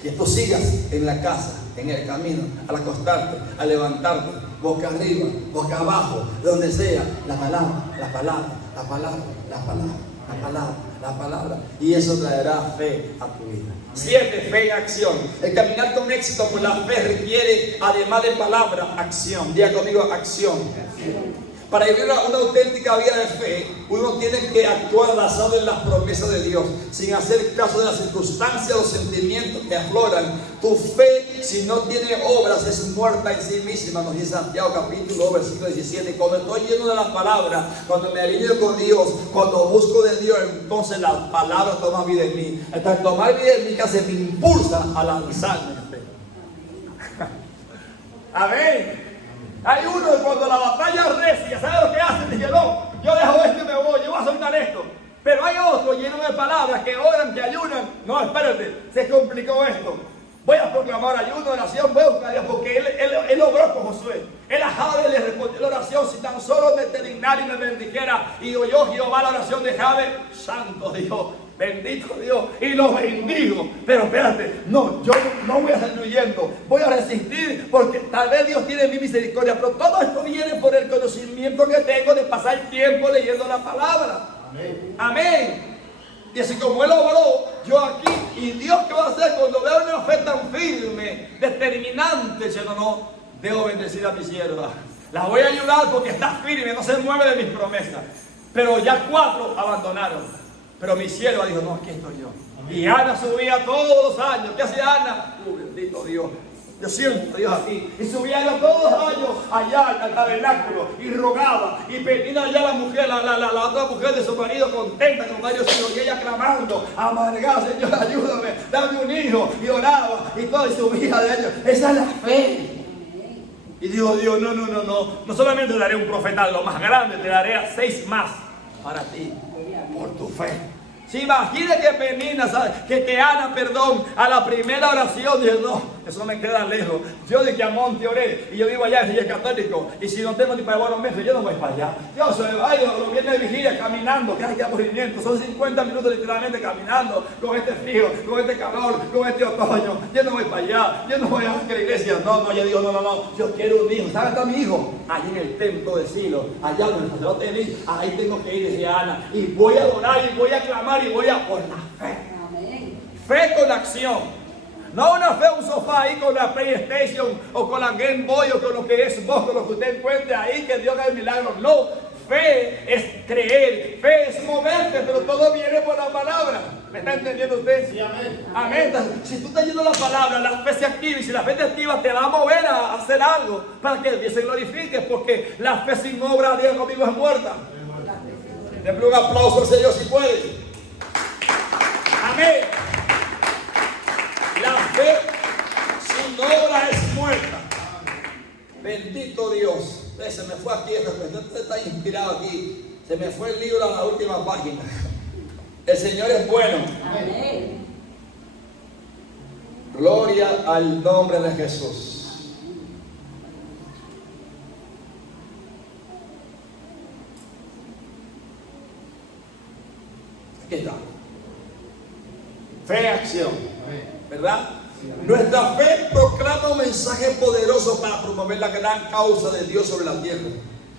Que tú sigas en la casa, en el camino, al acostarte, al levantarte, boca arriba, boca abajo, donde sea, la palabra, la palabra, la palabra, la palabra, la palabra, la palabra, y eso traerá fe a tu vida. 7, fe en acción. El caminar con éxito por la fe requiere, además de palabra, acción. Diga conmigo, acción. Para vivir una auténtica vida de fe, uno tiene que actuar basado en las promesas de Dios, sin hacer caso de las circunstancias o sentimientos que afloran. Tu fe, si no tiene obras, es muerta en sí misma, nos dice Santiago capítulo 2, versículo 17. Cuando estoy lleno de la palabra, cuando me alineo con Dios, cuando busco de Dios, entonces la palabra toma vida en mí. Hasta el tomar vida en mí, que se me impulsa a lanzarme en fe. Amén. Hay uno que cuando la batalla es recia, ¿sabe lo que hacen? Dice, no, yo dejo esto y me voy, yo voy a soltar esto. Pero hay otros llenos de palabras que oran, que ayunan. No, espérate, se complicó esto. Voy a proclamar ayuno, oración, voy a buscar a Dios, porque él logró con Josué. Él a Jabe le respondió la oración, si tan solo me dignara y me bendijera. Y oyó Jehová la oración de Jabe, santo Dios. Bendito Dios, y lo bendigo. Pero espérate, no, yo no voy a salir huyendo, voy a resistir, porque tal vez Dios tiene mi misericordia, pero todo esto viene por el conocimiento que tengo de pasar tiempo leyendo la palabra. Amén. Amén. Y así como Él obró, yo aquí, y Dios qué va a hacer cuando vea una fe tan firme, determinante, diciendo, no, debo bendecir a mi sierva. La voy a ayudar porque está firme, no se mueve de mis promesas. Pero ya 4 abandonaron. Pero mi sierva dijo, no, aquí estoy yo. Y Ana subía todos los años. ¿Qué hacía Ana? Bendito Dios. Yo siento a Dios aquí. Y subía Ana todos los años allá al tabernáculo. Y rogaba. Y pedía allá la mujer, la otra mujer de su marido contenta con varios hijos. Y ella clamando, amargada, Señor, ayúdame, dame un hijo. Y oraba. Y todo, y subía de ellos. Esa es la fe. Y dijo Dios, no solamente te daré un profeta lo más grande, te daré a 6 más para ti. Por tu fe. Si imagina que Penina, ¿sabes? Que Ana, perdón, a la primera oración dice, no, eso me queda lejos. Yo de que a Monte oré, y yo vivo allá en Villa Católico, y si no tengo ni para buenos meses, yo no voy para allá. Yo soy, los viernes de vigilia caminando, que hay que aburrimiento, son 50 minutos literalmente caminando, con este frío, con este calor, con este otoño. Yo no voy para allá, yo no voy a la iglesia. No, yo digo, no, yo quiero un hijo. ¿Sabe? Está mi hijo, allí en el templo de Silo, allá donde el sacerdote tenía, ahí tengo que ir, decía Ana, y voy a adorar, y voy a clamar, y voy a por la fe. Amén. Fe con acción. No una fe un sofá ahí con la PlayStation o con la Game Boy o con lo que es vos, con lo que usted encuentre ahí que Dios haga el milagro. No, fe es creer, fe es moverte, pero todo viene por la palabra. ¿Me está entendiendo usted? Sí, amén. Amén. Entonces, si tú estás yendo la palabra, la fe se activa, y si la fe te activa, te va a mover a hacer algo para que Dios se glorifique, porque la fe sin obra, Dios conmigo, es muerta. Denle un aplauso al Señor si puede. Amén. obra es muerta. Bendito Dios. Se me fue aquí esta cuestión. Usted está inspirado aquí. Se me fue el libro a la última página. El Señor es bueno. Amén. Gloria al nombre de Jesús. Aquí está. Fe en acción. ¿Verdad? Nuestra fe proclama un mensaje poderoso para promover la gran causa de Dios sobre la tierra.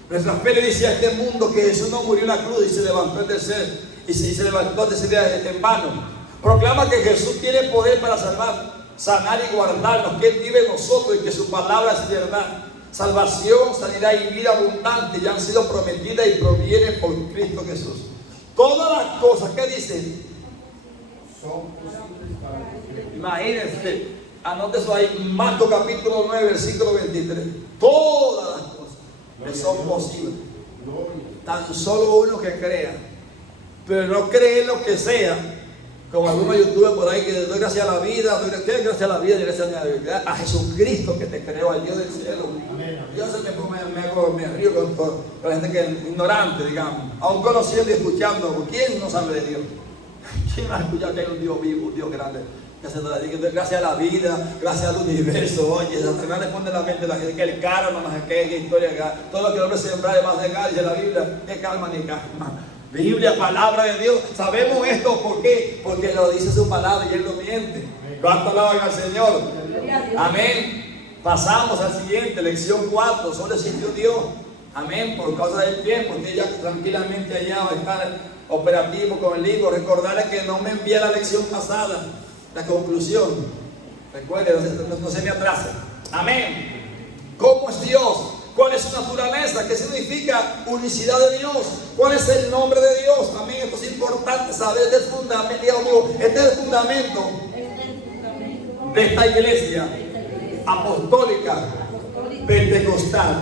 Nuestra fe le dice a este mundo que Jesús no murió en la cruz y se levantó del ser, y se levantó de ser en vano. Proclama que Jesús tiene poder para salvar, sanar y guardarnos, que Él vive en nosotros y que su palabra es verdad. Salvación, sanidad y vida abundante ya han sido prometidas y provienen por Cristo Jesús. Todas las cosas que dicen Son posibles para los que imagínense, anote eso ahí, Marcos capítulo 9, versículo 23. Todas las cosas le son posibles. gloria. Tan solo uno que crea, pero no cree en lo que sea, como algunos youtubers por ahí que doy gracias a la vida, ¿qué es gracias a la vida? Gracias a Jesucristo que te creó, al Dios del cielo. Amén. Yo se me río con la gente que es ignorante, digamos, aún conociendo y escuchando. ¿Quién no sabe de Dios? ¿Quién ha escuchado que hay un Dios vivo, un Dios grande? Gracias a la vida, gracias al universo. Oye, Satanás le pone en la mente a la gente que el karma, no sé qué historia acá. Todo lo que el hombre sembra más de dice la Biblia, qué calma ni calma. Biblia, palabra de Dios. Sabemos esto, ¿por qué? Porque lo dice su palabra y Él no miente. ¿Cuánto alaban al Señor? Amén. Pasamos al siguiente, lección 4. Solo existió Dios. Amén. Por causa del tiempo, usted ya tranquilamente allá va a estar operativo con el libro. Recordarle que no me envía la lección pasada, la conclusión. Recuerde, no se me atrase. Amén. ¿Cómo es Dios? ¿Cuál es su naturaleza? ¿Qué significa unicidad de Dios? ¿Cuál es el nombre de Dios? Amén. Esto es importante saber. Este es el fundamento, este es el fundamento de esta iglesia apostólica pentecostal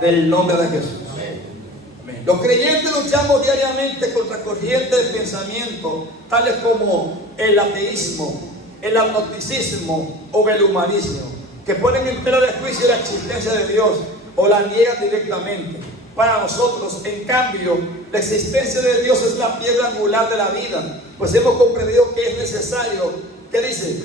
del nombre de Jesús. Amén. Los creyentes luchamos diariamente contra corrientes de pensamiento tales como el ateísmo, el agnosticismo o el humanismo, que ponen en tela de juicio la existencia de Dios o la niegan directamente. Para nosotros, en cambio, la existencia de Dios es la piedra angular de la vida, pues hemos comprendido que es necesario. ¿Qué dice?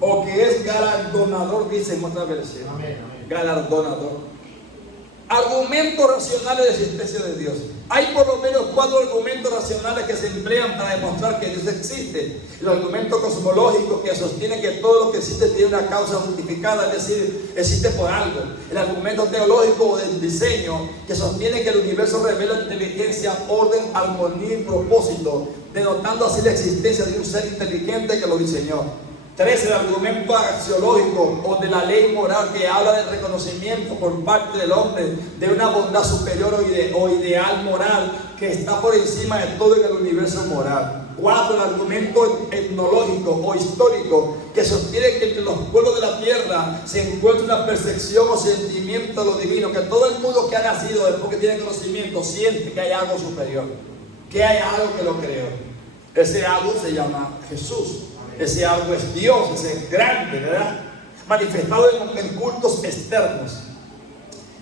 O que es galardonador, dice en otra versión. Amén, amén. Galardonador. Argumentos racionales de existencia de Dios. Hay por lo menos 4 argumentos racionales que se emplean para demostrar que Dios existe. El argumento cosmológico, que sostiene que todo lo que existe tiene una causa justificada, es decir, existe por algo. El argumento teológico o del diseño, que sostiene que el universo revela inteligencia, orden, armonía y propósito, denotando así la existencia de un ser inteligente que lo diseñó. 3. El argumento axiológico o de la ley moral, que habla del reconocimiento por parte del hombre de una bondad superior o ideal moral que está por encima de todo en el universo moral. 4. El argumento etnológico o histórico, que sostiene que entre los pueblos de la tierra se encuentra una percepción o sentimiento de lo divino, que todo el mundo que ha nacido después que tiene conocimiento siente que hay algo superior, que hay algo que lo creó. Ese algo se llama Jesús. Ese algo es Dios, ese es grande, ¿verdad? Manifestado en cultos externos.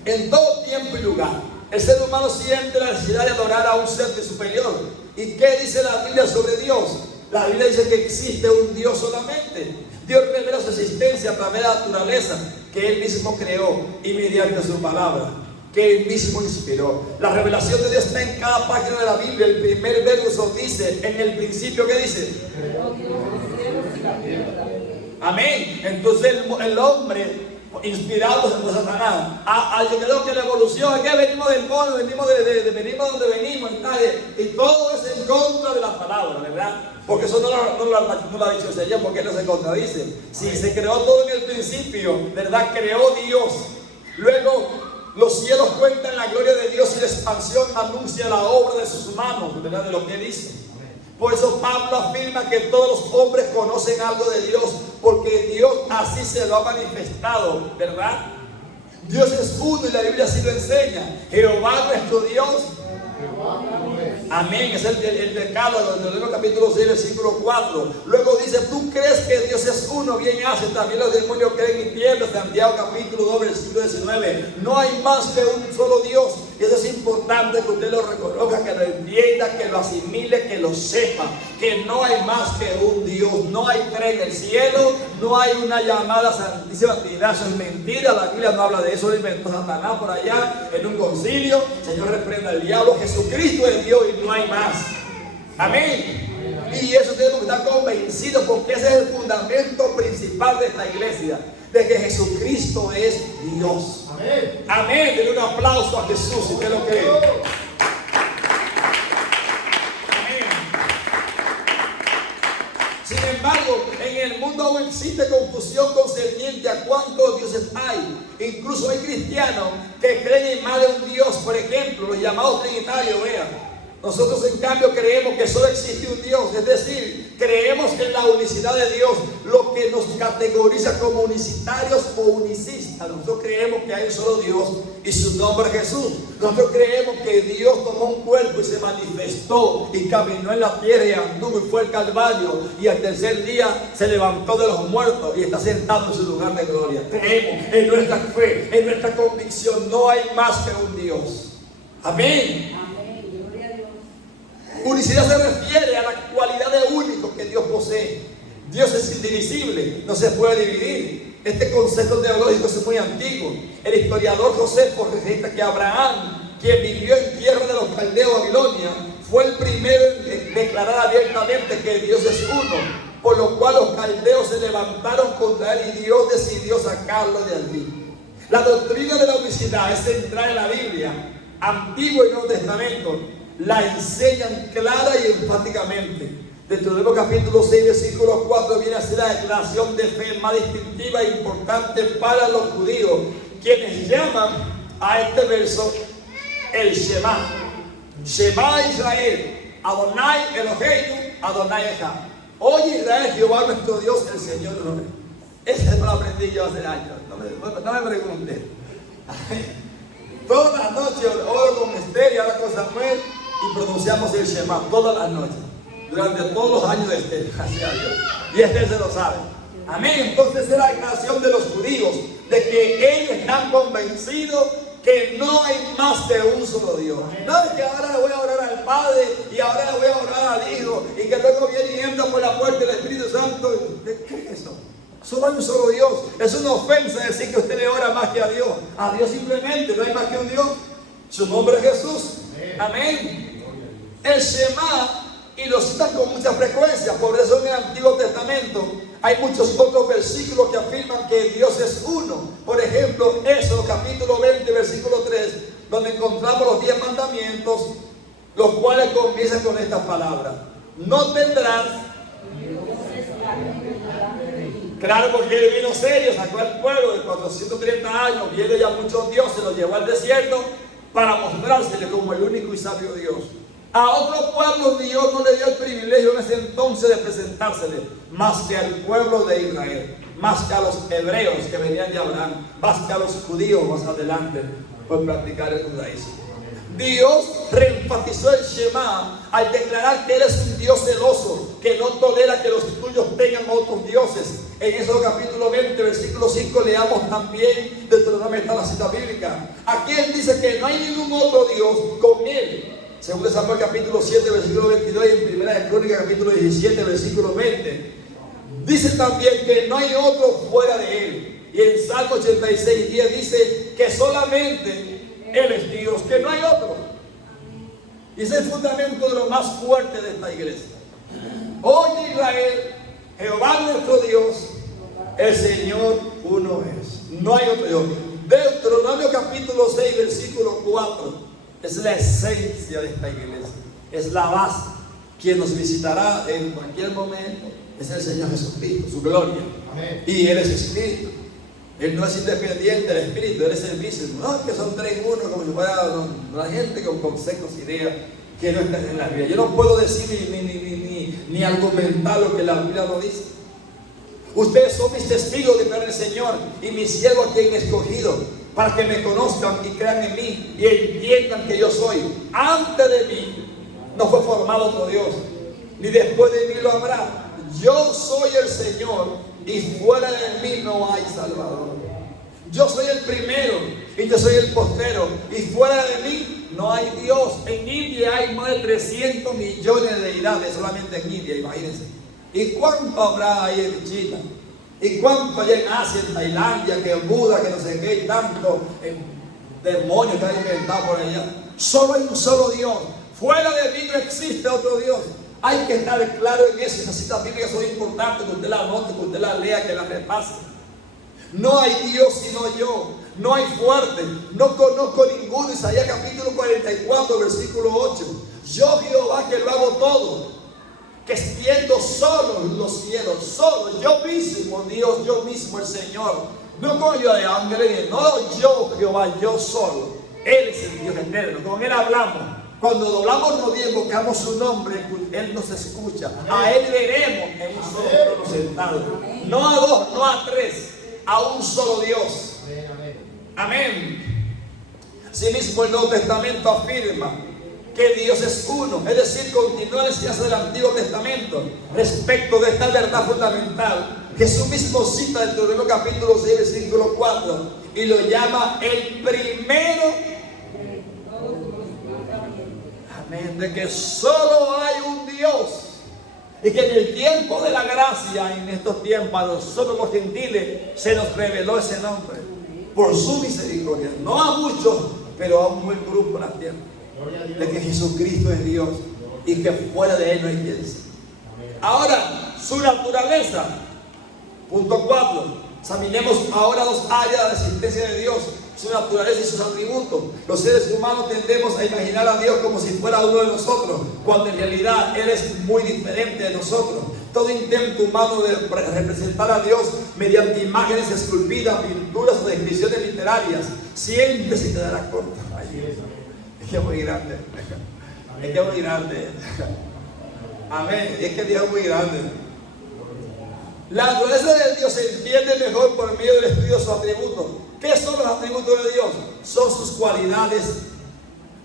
En todo tiempo y lugar, el ser humano siente la necesidad de adorar a un ser superior. ¿Y qué dice la Biblia sobre Dios? La Biblia dice que existe un Dios solamente. Dios revela su existencia a través de la naturaleza que Él mismo creó y mediante su palabra que Él mismo inspiró. La revelación de Dios está en cada página de la Biblia. El primer verso dice, en el principio, ¿qué dice? Amén. Entonces el hombre, inspirado por Satanás, yo creo que la evolución es que venimos del mono, venimos donde venimos y todo es en contra de la palabra, ¿verdad? Porque eso no lo ha dicho el Señor, porque Él no se contradice. Si se creó todo en el principio, ¿verdad? Creó Dios. Luego los cielos cuentan la gloria de Dios y la expansión anuncia la obra de sus manos, ¿verdad? De lo que Él hizo. Por eso Pablo afirma que todos los hombres conocen algo de Dios, porque Dios así se lo ha manifestado, ¿verdad? Dios es uno y la Biblia así lo enseña. Jehová nuestro Dios Jehová uno es. Amén, es el decálogo de Deuteronomio capítulo 6, versículo 4. Luego dice, tú crees que Dios es uno, bien hace, también los demonios creen y pierden. Santiago capítulo 2, versículo 19. No hay más que un solo Dios. Y eso es importante que usted lo reconozca, que lo entienda, que lo asimile, que lo sepa. Que no hay más que un Dios. No hay tres en el cielo, no hay una llamada Santísima Trinidad. Eso es mentira, la Biblia no habla de eso, lo inventó Satanás por allá en un concilio. Señor, reprenda al diablo. Jesucristo es Dios y no hay más. Amén. Y eso tenemos que estar convencidos, porque ese es el fundamento principal de esta iglesia, de que Jesucristo es Dios. Amén. Amén. Denle un aplauso a Jesús si usted lo cree. Amén. Sin embargo, en el mundo aún existe confusión concerniente a cuántos dioses hay. Incluso hay cristianos que creen en más de un Dios. Por ejemplo, los llamados trinitarios, vean. Nosotros en cambio creemos que solo existe un Dios, es decir, creemos en la unicidad de Dios, lo que nos categoriza como unicitarios o unicistas. Nosotros creemos que hay un solo Dios y su nombre es Jesús. Nosotros creemos que Dios tomó un cuerpo y se manifestó y caminó en la tierra y anduvo y fue al Calvario, y al tercer día se levantó de los muertos y está sentado en su lugar de gloria. Creemos en nuestra fe, en nuestra convicción, no hay más que un Dios. Amén. Unicidad se refiere a la cualidad de único que Dios posee. Dios es indivisible, no se puede dividir. Este concepto teológico es muy antiguo. El historiador Josefo registra que Abraham, quien vivió en tierra de los caldeos de Babilonia, fue el primero en declarar abiertamente que Dios es uno, por lo cual los caldeos se levantaron contra él y Dios decidió sacarlo de allí. La doctrina de la unicidad es central en la Biblia, Antiguo y Nuevo Testamento. La enseñan clara y enfáticamente. Deuteronomio capítulo 6, versículo 4 viene a ser la declaración de fe más distintiva e importante para los judíos, quienes llaman a este verso el Shema. Shema Israel, Adonai Eloheinu, Adonai Echad. Oye Israel, Jehová nuestro Dios, el Señor uno es. Ese no lo aprendí yo hace años, no me pregunté. Todas las noches oro con Esther y ahora con Samuel y pronunciamos el Shema todas las noches, durante todos los años de Esther, gracias a Dios. Y Esther se lo sabe. Amén. Entonces es la declaración de los judíos, de que ellos están convencidos que no hay más que un solo Dios. No es que ahora le voy a orar al Padre y ahora le voy a orar al Hijo y que luego viene y entra por la puerta del Espíritu Santo. ¿Qué es eso? Solo hay un solo Dios. Es una ofensa decir que usted le ora más que a Dios. A Dios simplemente, no hay más que un Dios. Su nombre es Jesús. Amén. El Shema, y lo citan con mucha frecuencia, por eso en el Antiguo Testamento hay muchos otros versículos que afirman que Dios es uno. Por ejemplo, Éxodo capítulo 20, versículo 3, donde encontramos los 10 mandamientos, los cuales comienzan con estas palabras: no tendrás. Claro, porque él vino serio, sacó al pueblo de 430 años, viendo ya muchos dioses, los llevó al desierto para mostrársele como el único y sabio Dios. A otro pueblo Dios no le dio el privilegio en ese entonces de presentársele, más que al pueblo de Israel, más que a los hebreos que venían de Abraham, más que a los judíos más adelante por practicar el judaísmo. Dios reenfatizó el Shema al declarar que Él es un Dios celoso, que no tolera que los tuyos tengan otros dioses. En Éxodo capítulo 20, versículo 5 leamos también, dentro de la cita bíblica. Aquí Él dice que no hay ningún otro Dios con Él. Según Samuel capítulo 7, versículo 22 y en Primera de Crónicas capítulo 17, versículo 20. Dice también que no hay otro fuera de Él. Y en Salmo 86, 10 dice que solamente Él es Dios, que no hay otro. Y ese es el fundamento de lo más fuerte de esta iglesia. Oye Israel, Jehová nuestro Dios, el Señor uno es. No hay otro Dios. Deuteronomio capítulo 6, versículo 4. Es la esencia de esta iglesia. Es la base. Quien nos visitará en cualquier momento es el Señor Jesucristo, su gloria. Amén. Y Él es Espíritu. Él no es independiente del Espíritu, Él es el mismo. No es que son tres en uno, como si fuera la gente con conceptos, ideas que no están en la Biblia. Yo no puedo decir ni argumentar lo que la Biblia no dice. Ustedes son mis testigos, declara el Señor, y mi siervo a quien he escogido, para que me conozcan y crean en mí y entiendan que yo soy. Antes de mí no fue formado otro Dios, ni después de mí lo habrá. Yo soy el Señor y fuera de mí no hay Salvador. Yo soy el primero y yo soy el postero y fuera de mí no hay Dios. En India hay más de 300 millones de deidades solamente en India, imagínense. ¿Y cuánto habrá ahí en China? ¿Y cuánto hay en Asia, en Tailandia, que Buda, que no sé qué, y tanto demonios que han inventado por allá? Solo hay un solo Dios. Fuera de mí no existe otro Dios. Hay que estar claro en eso. Esas citas bíblicas son importantes, que usted la anote, que usted la lea, que la repase. No hay Dios sino yo. No hay fuerte. No conozco ninguno. Isaías capítulo 44, versículo 8. Yo Jehová que lo hago todo, que extiendo solo los cielos, solo, yo mismo, Dios, yo mismo, el Señor. No con ayuda de ángeles, no yo Jehová, yo solo. Él es el Dios eterno, con Él hablamos. Cuando doblamos rodillas y invocamos su nombre, Él nos escucha. A Él veremos en un solo trono sentado. No a dos, no a tres, a un solo Dios. Amén. Asimismo, el Nuevo Testamento afirma que Dios es uno, es decir, continúa la enseñanza del Antiguo Testamento respecto de esta verdad fundamental. Jesús mismo cita en Deuteronomio capítulo 6, versículo 4, y lo llama el primero. Amén, de que solo hay un Dios y que en el tiempo de la gracia, en estos tiempos, a nosotros los gentiles se nos reveló ese nombre por su misericordia, no a muchos, pero a un buen grupo en la tierra, de que Jesucristo es Dios y que fuera de Él no hay quien sea. Ahora, su naturaleza. Punto 4. Examinemos ahora dos áreas de la existencia de Dios: su naturaleza y sus atributos. Los seres humanos tendemos a imaginar a Dios como si fuera uno de nosotros, cuando en realidad Él es muy diferente de nosotros. Todo intento humano de representar a Dios mediante imágenes esculpidas, pinturas o descripciones literarias siempre se quedará corto. Es que es muy grande. Es que es muy grande. Amén. Es que Dios es muy grande. La naturaleza de Dios se entiende mejor por medio del estudio de sus atributos. ¿Qué son los atributos de Dios? Son sus cualidades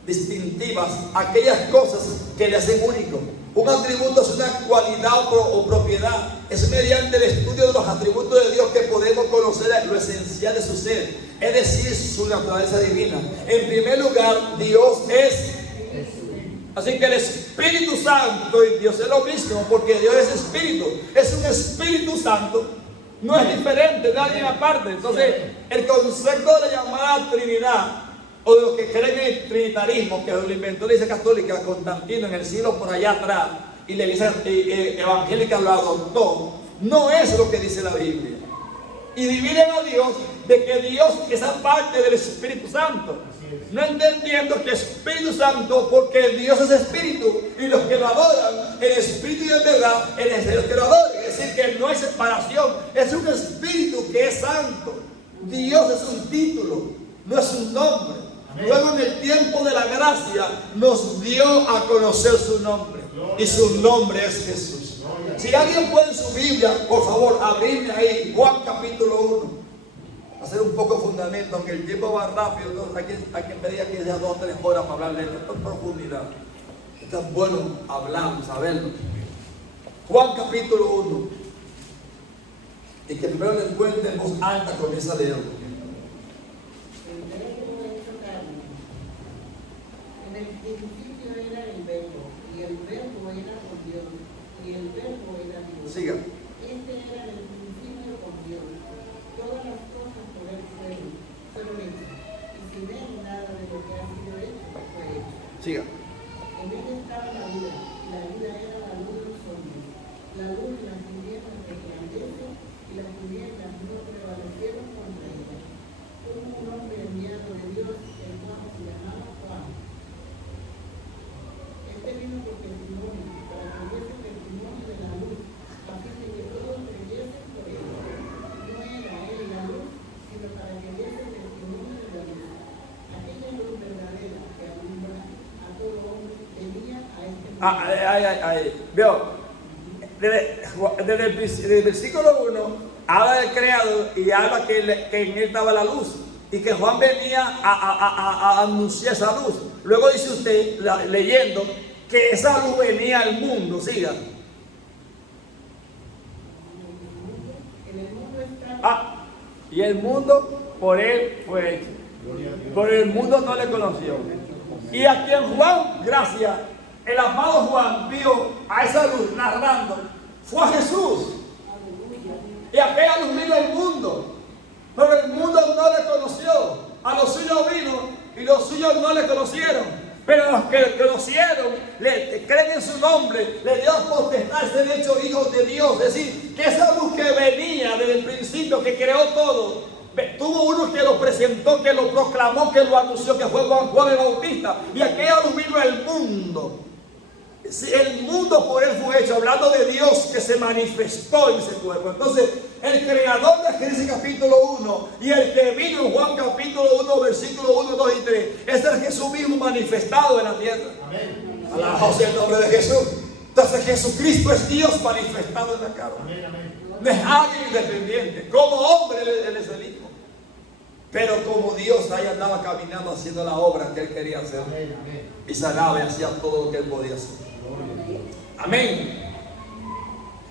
distintivas, aquellas cosas que le hacen único. Un atributo es una cualidad o propiedad. Es mediante el estudio de los atributos de Dios que podemos conocer lo esencial de su ser, es decir, su naturaleza divina. En primer lugar, Dios es. Así que el Espíritu Santo y Dios es lo mismo, porque Dios es Espíritu. Es un Espíritu Santo. No es diferente, nadie aparte. Entonces, el concepto de la llamada Trinidad, o de los que creen en el trinitarismo, que lo inventó la Iglesia Católica Constantino en el siglo por allá atrás, y la Iglesia evangélica lo adoptó, no es lo que dice la Biblia. Y dividen a Dios de que Dios es aparte del Espíritu Santo, no entendiendo que Espíritu Santo, porque Dios es Espíritu, y los que lo adoran en espíritu y en verdad, Él es de los que lo adoran. Es decir, que no hay separación, es un Espíritu que es santo. Dios es un título, no es un nombre. Luego, en el tiempo de la gracia, nos dio a conocer su nombre, y su nombre es Jesús. Si alguien puede en su Biblia, por favor, abrirme ahí Juan capítulo 1. Hacer un poco de fundamento, aunque el tiempo va rápido, entonces hay que pedir aquí ya 2 o 3 horas para hablar de esto en profundidad. Está bueno hablar, saberlo. Juan capítulo 1. Y que primero lo encuentre en voz alta, comienza a leerlo. En el principio era el verbo, y el verbo era con Dios, y el verbo era Dios. Siga. Este era en el principio con Dios. Todas las cosas por él fueron hechas, y sin él nada de lo que ha sido hecho fue hecho. Siga. En él estaba la vida, y la vida era la luz de los hombres. La luz de las tinieblas resplandece, y las tinieblas no prevalecieron contra ella. Hubo un hombre enviado de Dios, el cual se llamaba Juan. Este vino por testimonio, para que diese testimonio de la luz, a fin de que todos creyesen por él. No era él la luz, sino para que diese testimonio de la luz. Aquella luz verdadera que alumbra a todo hombre venía a este mundo. Veo, desde el versículo 1 habla del creador y habla que en él estaba la luz. y que Juan venía a anunciar esa luz. Luego dice usted, leyendo, que esa luz venía al mundo. Siga. Y el mundo por él fue hecho. Por el mundo no le conoció. Y a quien Juan, gracias, el amado Juan vio a esa luz narrando, fue a Jesús. Y aquella luz vino al mundo, pero el mundo no le conoció. A los suyos vino y los suyos no le conocieron. Pero los que le conocieron, creen en su nombre, le dio potestad de ser hechos hijos de Dios. Es decir, que esa luz que venía desde el principio, que creó todo, tuvo uno que lo presentó, que lo proclamó, que lo anunció, que fue Juan el Bautista. Y aquella luz vino al mundo. El mundo por él fue hecho, hablando de Dios que se manifestó en ese cuerpo. Entonces, el creador de Génesis capítulo 1 y el que vino en Juan capítulo 1, versículos 1, 2 y 3, es el Jesús mismo manifestado en la tierra. Amén. Alabado sea el nombre de Jesús. Entonces, Jesucristo es Dios manifestado en la carne. Amén, amén. No es alguien independiente. Como hombre, él es el Hijo. Pero como Dios, ahí andaba caminando haciendo la obra que él quería hacer. Amén, amén. Y sanaba y hacía todo lo que él podía hacer. Amén.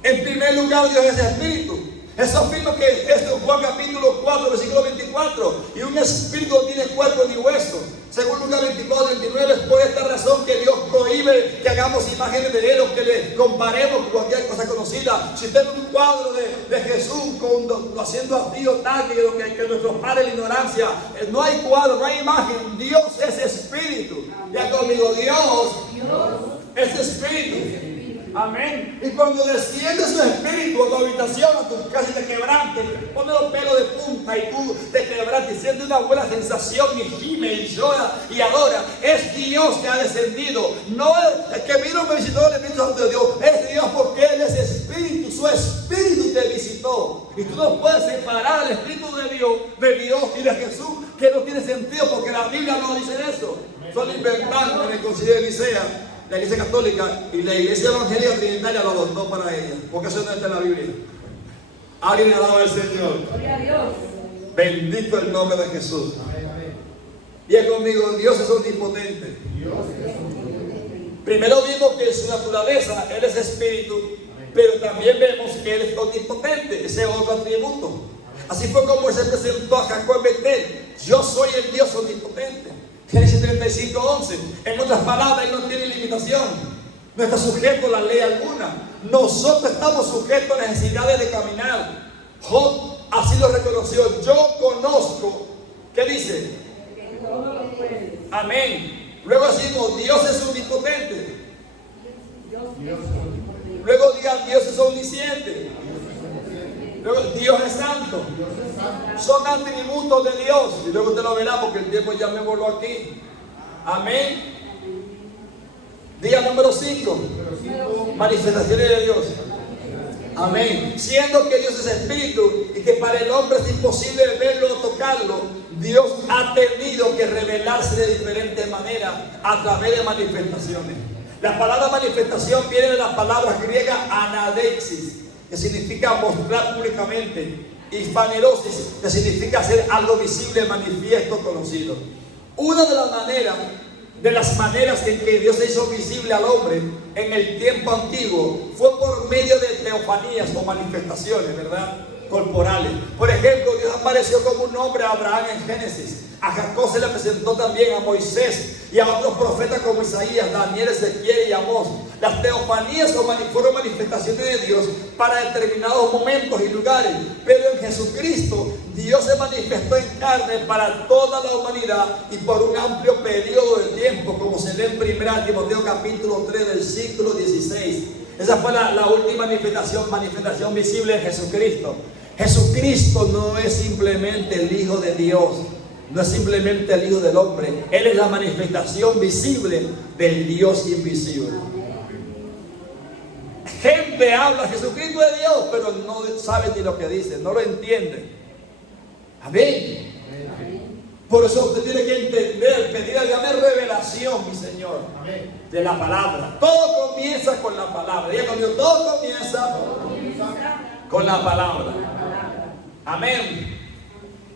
En primer lugar, Dios es espíritu. Eso afirma que esto es Juan capítulo 4, versículo 24. Y un espíritu no tiene cuerpo ni hueso. Según Lucas 24, 29, es por esta razón que Dios prohíbe que hagamos imágenes de él o que le comparemos con cualquier cosa conocida. Si usted ve un cuadro de Jesús haciendo así o tal, que nuestros padres la ignorancia, no hay cuadro, no hay imagen. Dios es espíritu. Ya conmigo, Dios es espíritu. Amén. Y cuando desciende su espíritu a tu habitación, a tu casa y te quebrante, pone los pelos de punta y tú te quebrantes y sientes una buena sensación y gime y llora y adora. Es Dios que ha descendido. No es que vino me visitó el Espíritu Santo de Dios. Es Dios porque Él es espíritu. Su espíritu te visitó. Y tú no puedes separar el espíritu de Dios y de Jesús, que no tiene sentido porque la Biblia no dice eso. Son inventando en el concilio de Nicea. La iglesia católica y la iglesia evangélica trinitaria lo adoptó para ella, porque eso no está en la Biblia. Alguien alaba al Señor. Gloria a Dios. Bendito el nombre de Jesús. Amén, amén. Diga conmigo, Dios es omnipotente. Primero vimos que en su naturaleza Él es espíritu, pero también vemos que Él es omnipotente, ese es otro atributo. Así fue como Él se presentó a Jacob en Betel: yo soy el Dios omnipotente. Génesis 35, 11. En otras palabras, Él no tiene limitación. No está sujeto a la ley alguna. Nosotros estamos sujetos a necesidades de caminar. Job así lo reconoció. Yo conozco. ¿Qué dice? Amén. Luego decimos, Dios es omnipotente. Luego digan, Dios es omnisciente. Luego, Dios es santo. Son atributos de Dios. Y luego usted lo verá porque el tiempo ya me voló aquí. Amén. Día número 5. Manifestaciones de Dios. Amén. Siendo que Dios es espíritu y que para el hombre es imposible verlo o tocarlo, Dios ha tenido que revelarse de diferentes maneras a través de manifestaciones. La palabra manifestación viene de la palabra griega anadexis, que significa mostrar públicamente, y fanerosis, que significa hacer algo visible, manifiesto, conocido. Una de las maneras en que Dios se hizo visible al hombre en el tiempo antiguo fue por medio de teofanías o manifestaciones, ¿verdad?, corporales. Por ejemplo, Dios apareció como un hombre a Abraham en Génesis. A Jacob se le presentó también, a Moisés y a otros profetas como Isaías, Daniel, Ezequiel y Amós. Las teofanías fueron manifestaciones de Dios para determinados momentos y lugares, pero en Jesucristo Dios se manifestó en carne para toda la humanidad y por un amplio periodo de tiempo, como se lee en 1 Timoteo capítulo 3 del versículo 16. Esa fue la última manifestación visible en Jesucristo. Jesucristo no es simplemente el Hijo de Dios, no es simplemente el Hijo del hombre. Él es la manifestación visible del Dios invisible. Gente habla, Jesucristo es Dios, pero no sabe ni lo que dice, no lo entiende. Amén. Por eso usted tiene que entender, pedir a Dios revelación, mi Señor, de la palabra. Todo comienza con la palabra. Diga conmigo, todo comienza con la palabra. Amén.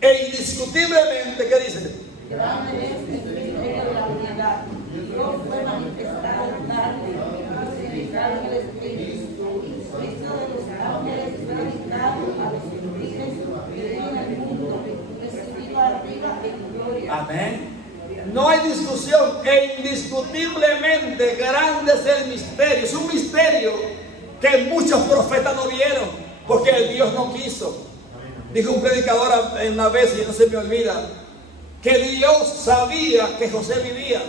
E indiscutiblemente, ¿qué dice? Grande es el misterio de la unidad. Dios fue manifestado en carne, crucificado en el Espíritu, Cristo de los ángeles fue dictado a los gentiles que viven en el mundo, recibido arriba en gloria. Amén. No hay discusión, e indiscutiblemente grande es el misterio. Es un misterio que muchos profetas no vieron, porque Dios no quiso. Dijo un predicador una vez, y no se me olvida, que Dios sabía que José vivía.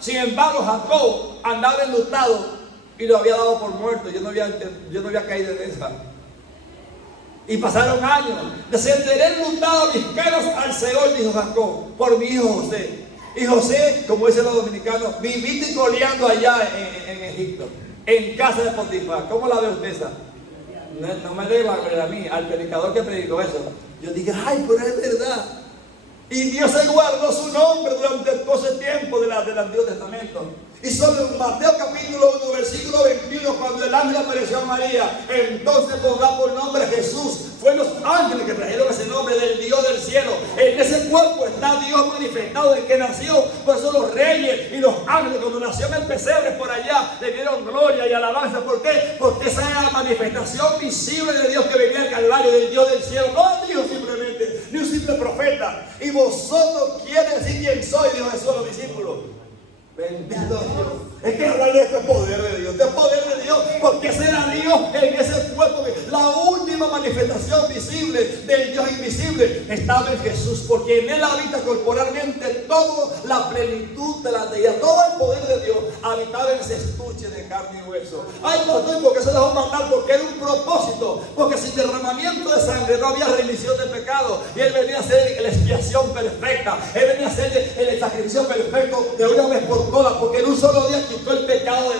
Sin embargo, Jacob andaba enlutado y lo había dado por muerto. Yo no había caído en esa. Y pasaron años. Descenderé enlutado mis caras al Seol, dijo Jacob, por mi hijo José. Y José, como dicen los dominicanos, viviste coleando allá en Egipto, en casa de Potifar. ¿Cómo la ve usted esa? No me dé la gloria a mí, al predicador que predicó eso. Yo dije, ay, pero es verdad. Y Dios se guardó su nombre durante todo ese tiempo del Antiguo Testamento. Y solo en Mateo capítulo 1, versículo 21, cuando el ángel apareció a María, entonces pondrá por nombre Jesús. Fue los ángeles que trajeron ese nombre del Dios del cielo. En ese cuerpo está Dios manifestado desde que nació. Por eso los reyes y los ángeles, cuando nació en el pesebre por allá, le dieron gloria y alabanza. ¿Por qué? Porque esa era la manifestación visible de Dios que venía al Calvario, del Dios del cielo. No Dios simplemente, ni un simple profeta. Y vosotros quieren decir quién soy, dijo Jesús a los discípulos. Bendito Dios. Es que hablar de esto es poder de Dios. Este es poder de Dios. Porque será Dios en ese cuerpo. La última manifestación visible del Dios invisible estaba en Jesús. Porque en él habita corporalmente toda la plenitud de la deidad. Todo el poder de Dios habitaba en ese estuche de carne y hueso. Ay, pastor, ¿por qué se dejó mandar? Porque era un propósito. Porque sin derramamiento de sangre no había remisión de pecado. Y él venía a hacer la expiación perfecta. Él venía a hacer el sacrificio perfecto de una vez por todas. Porque en un solo día quitó el pecado de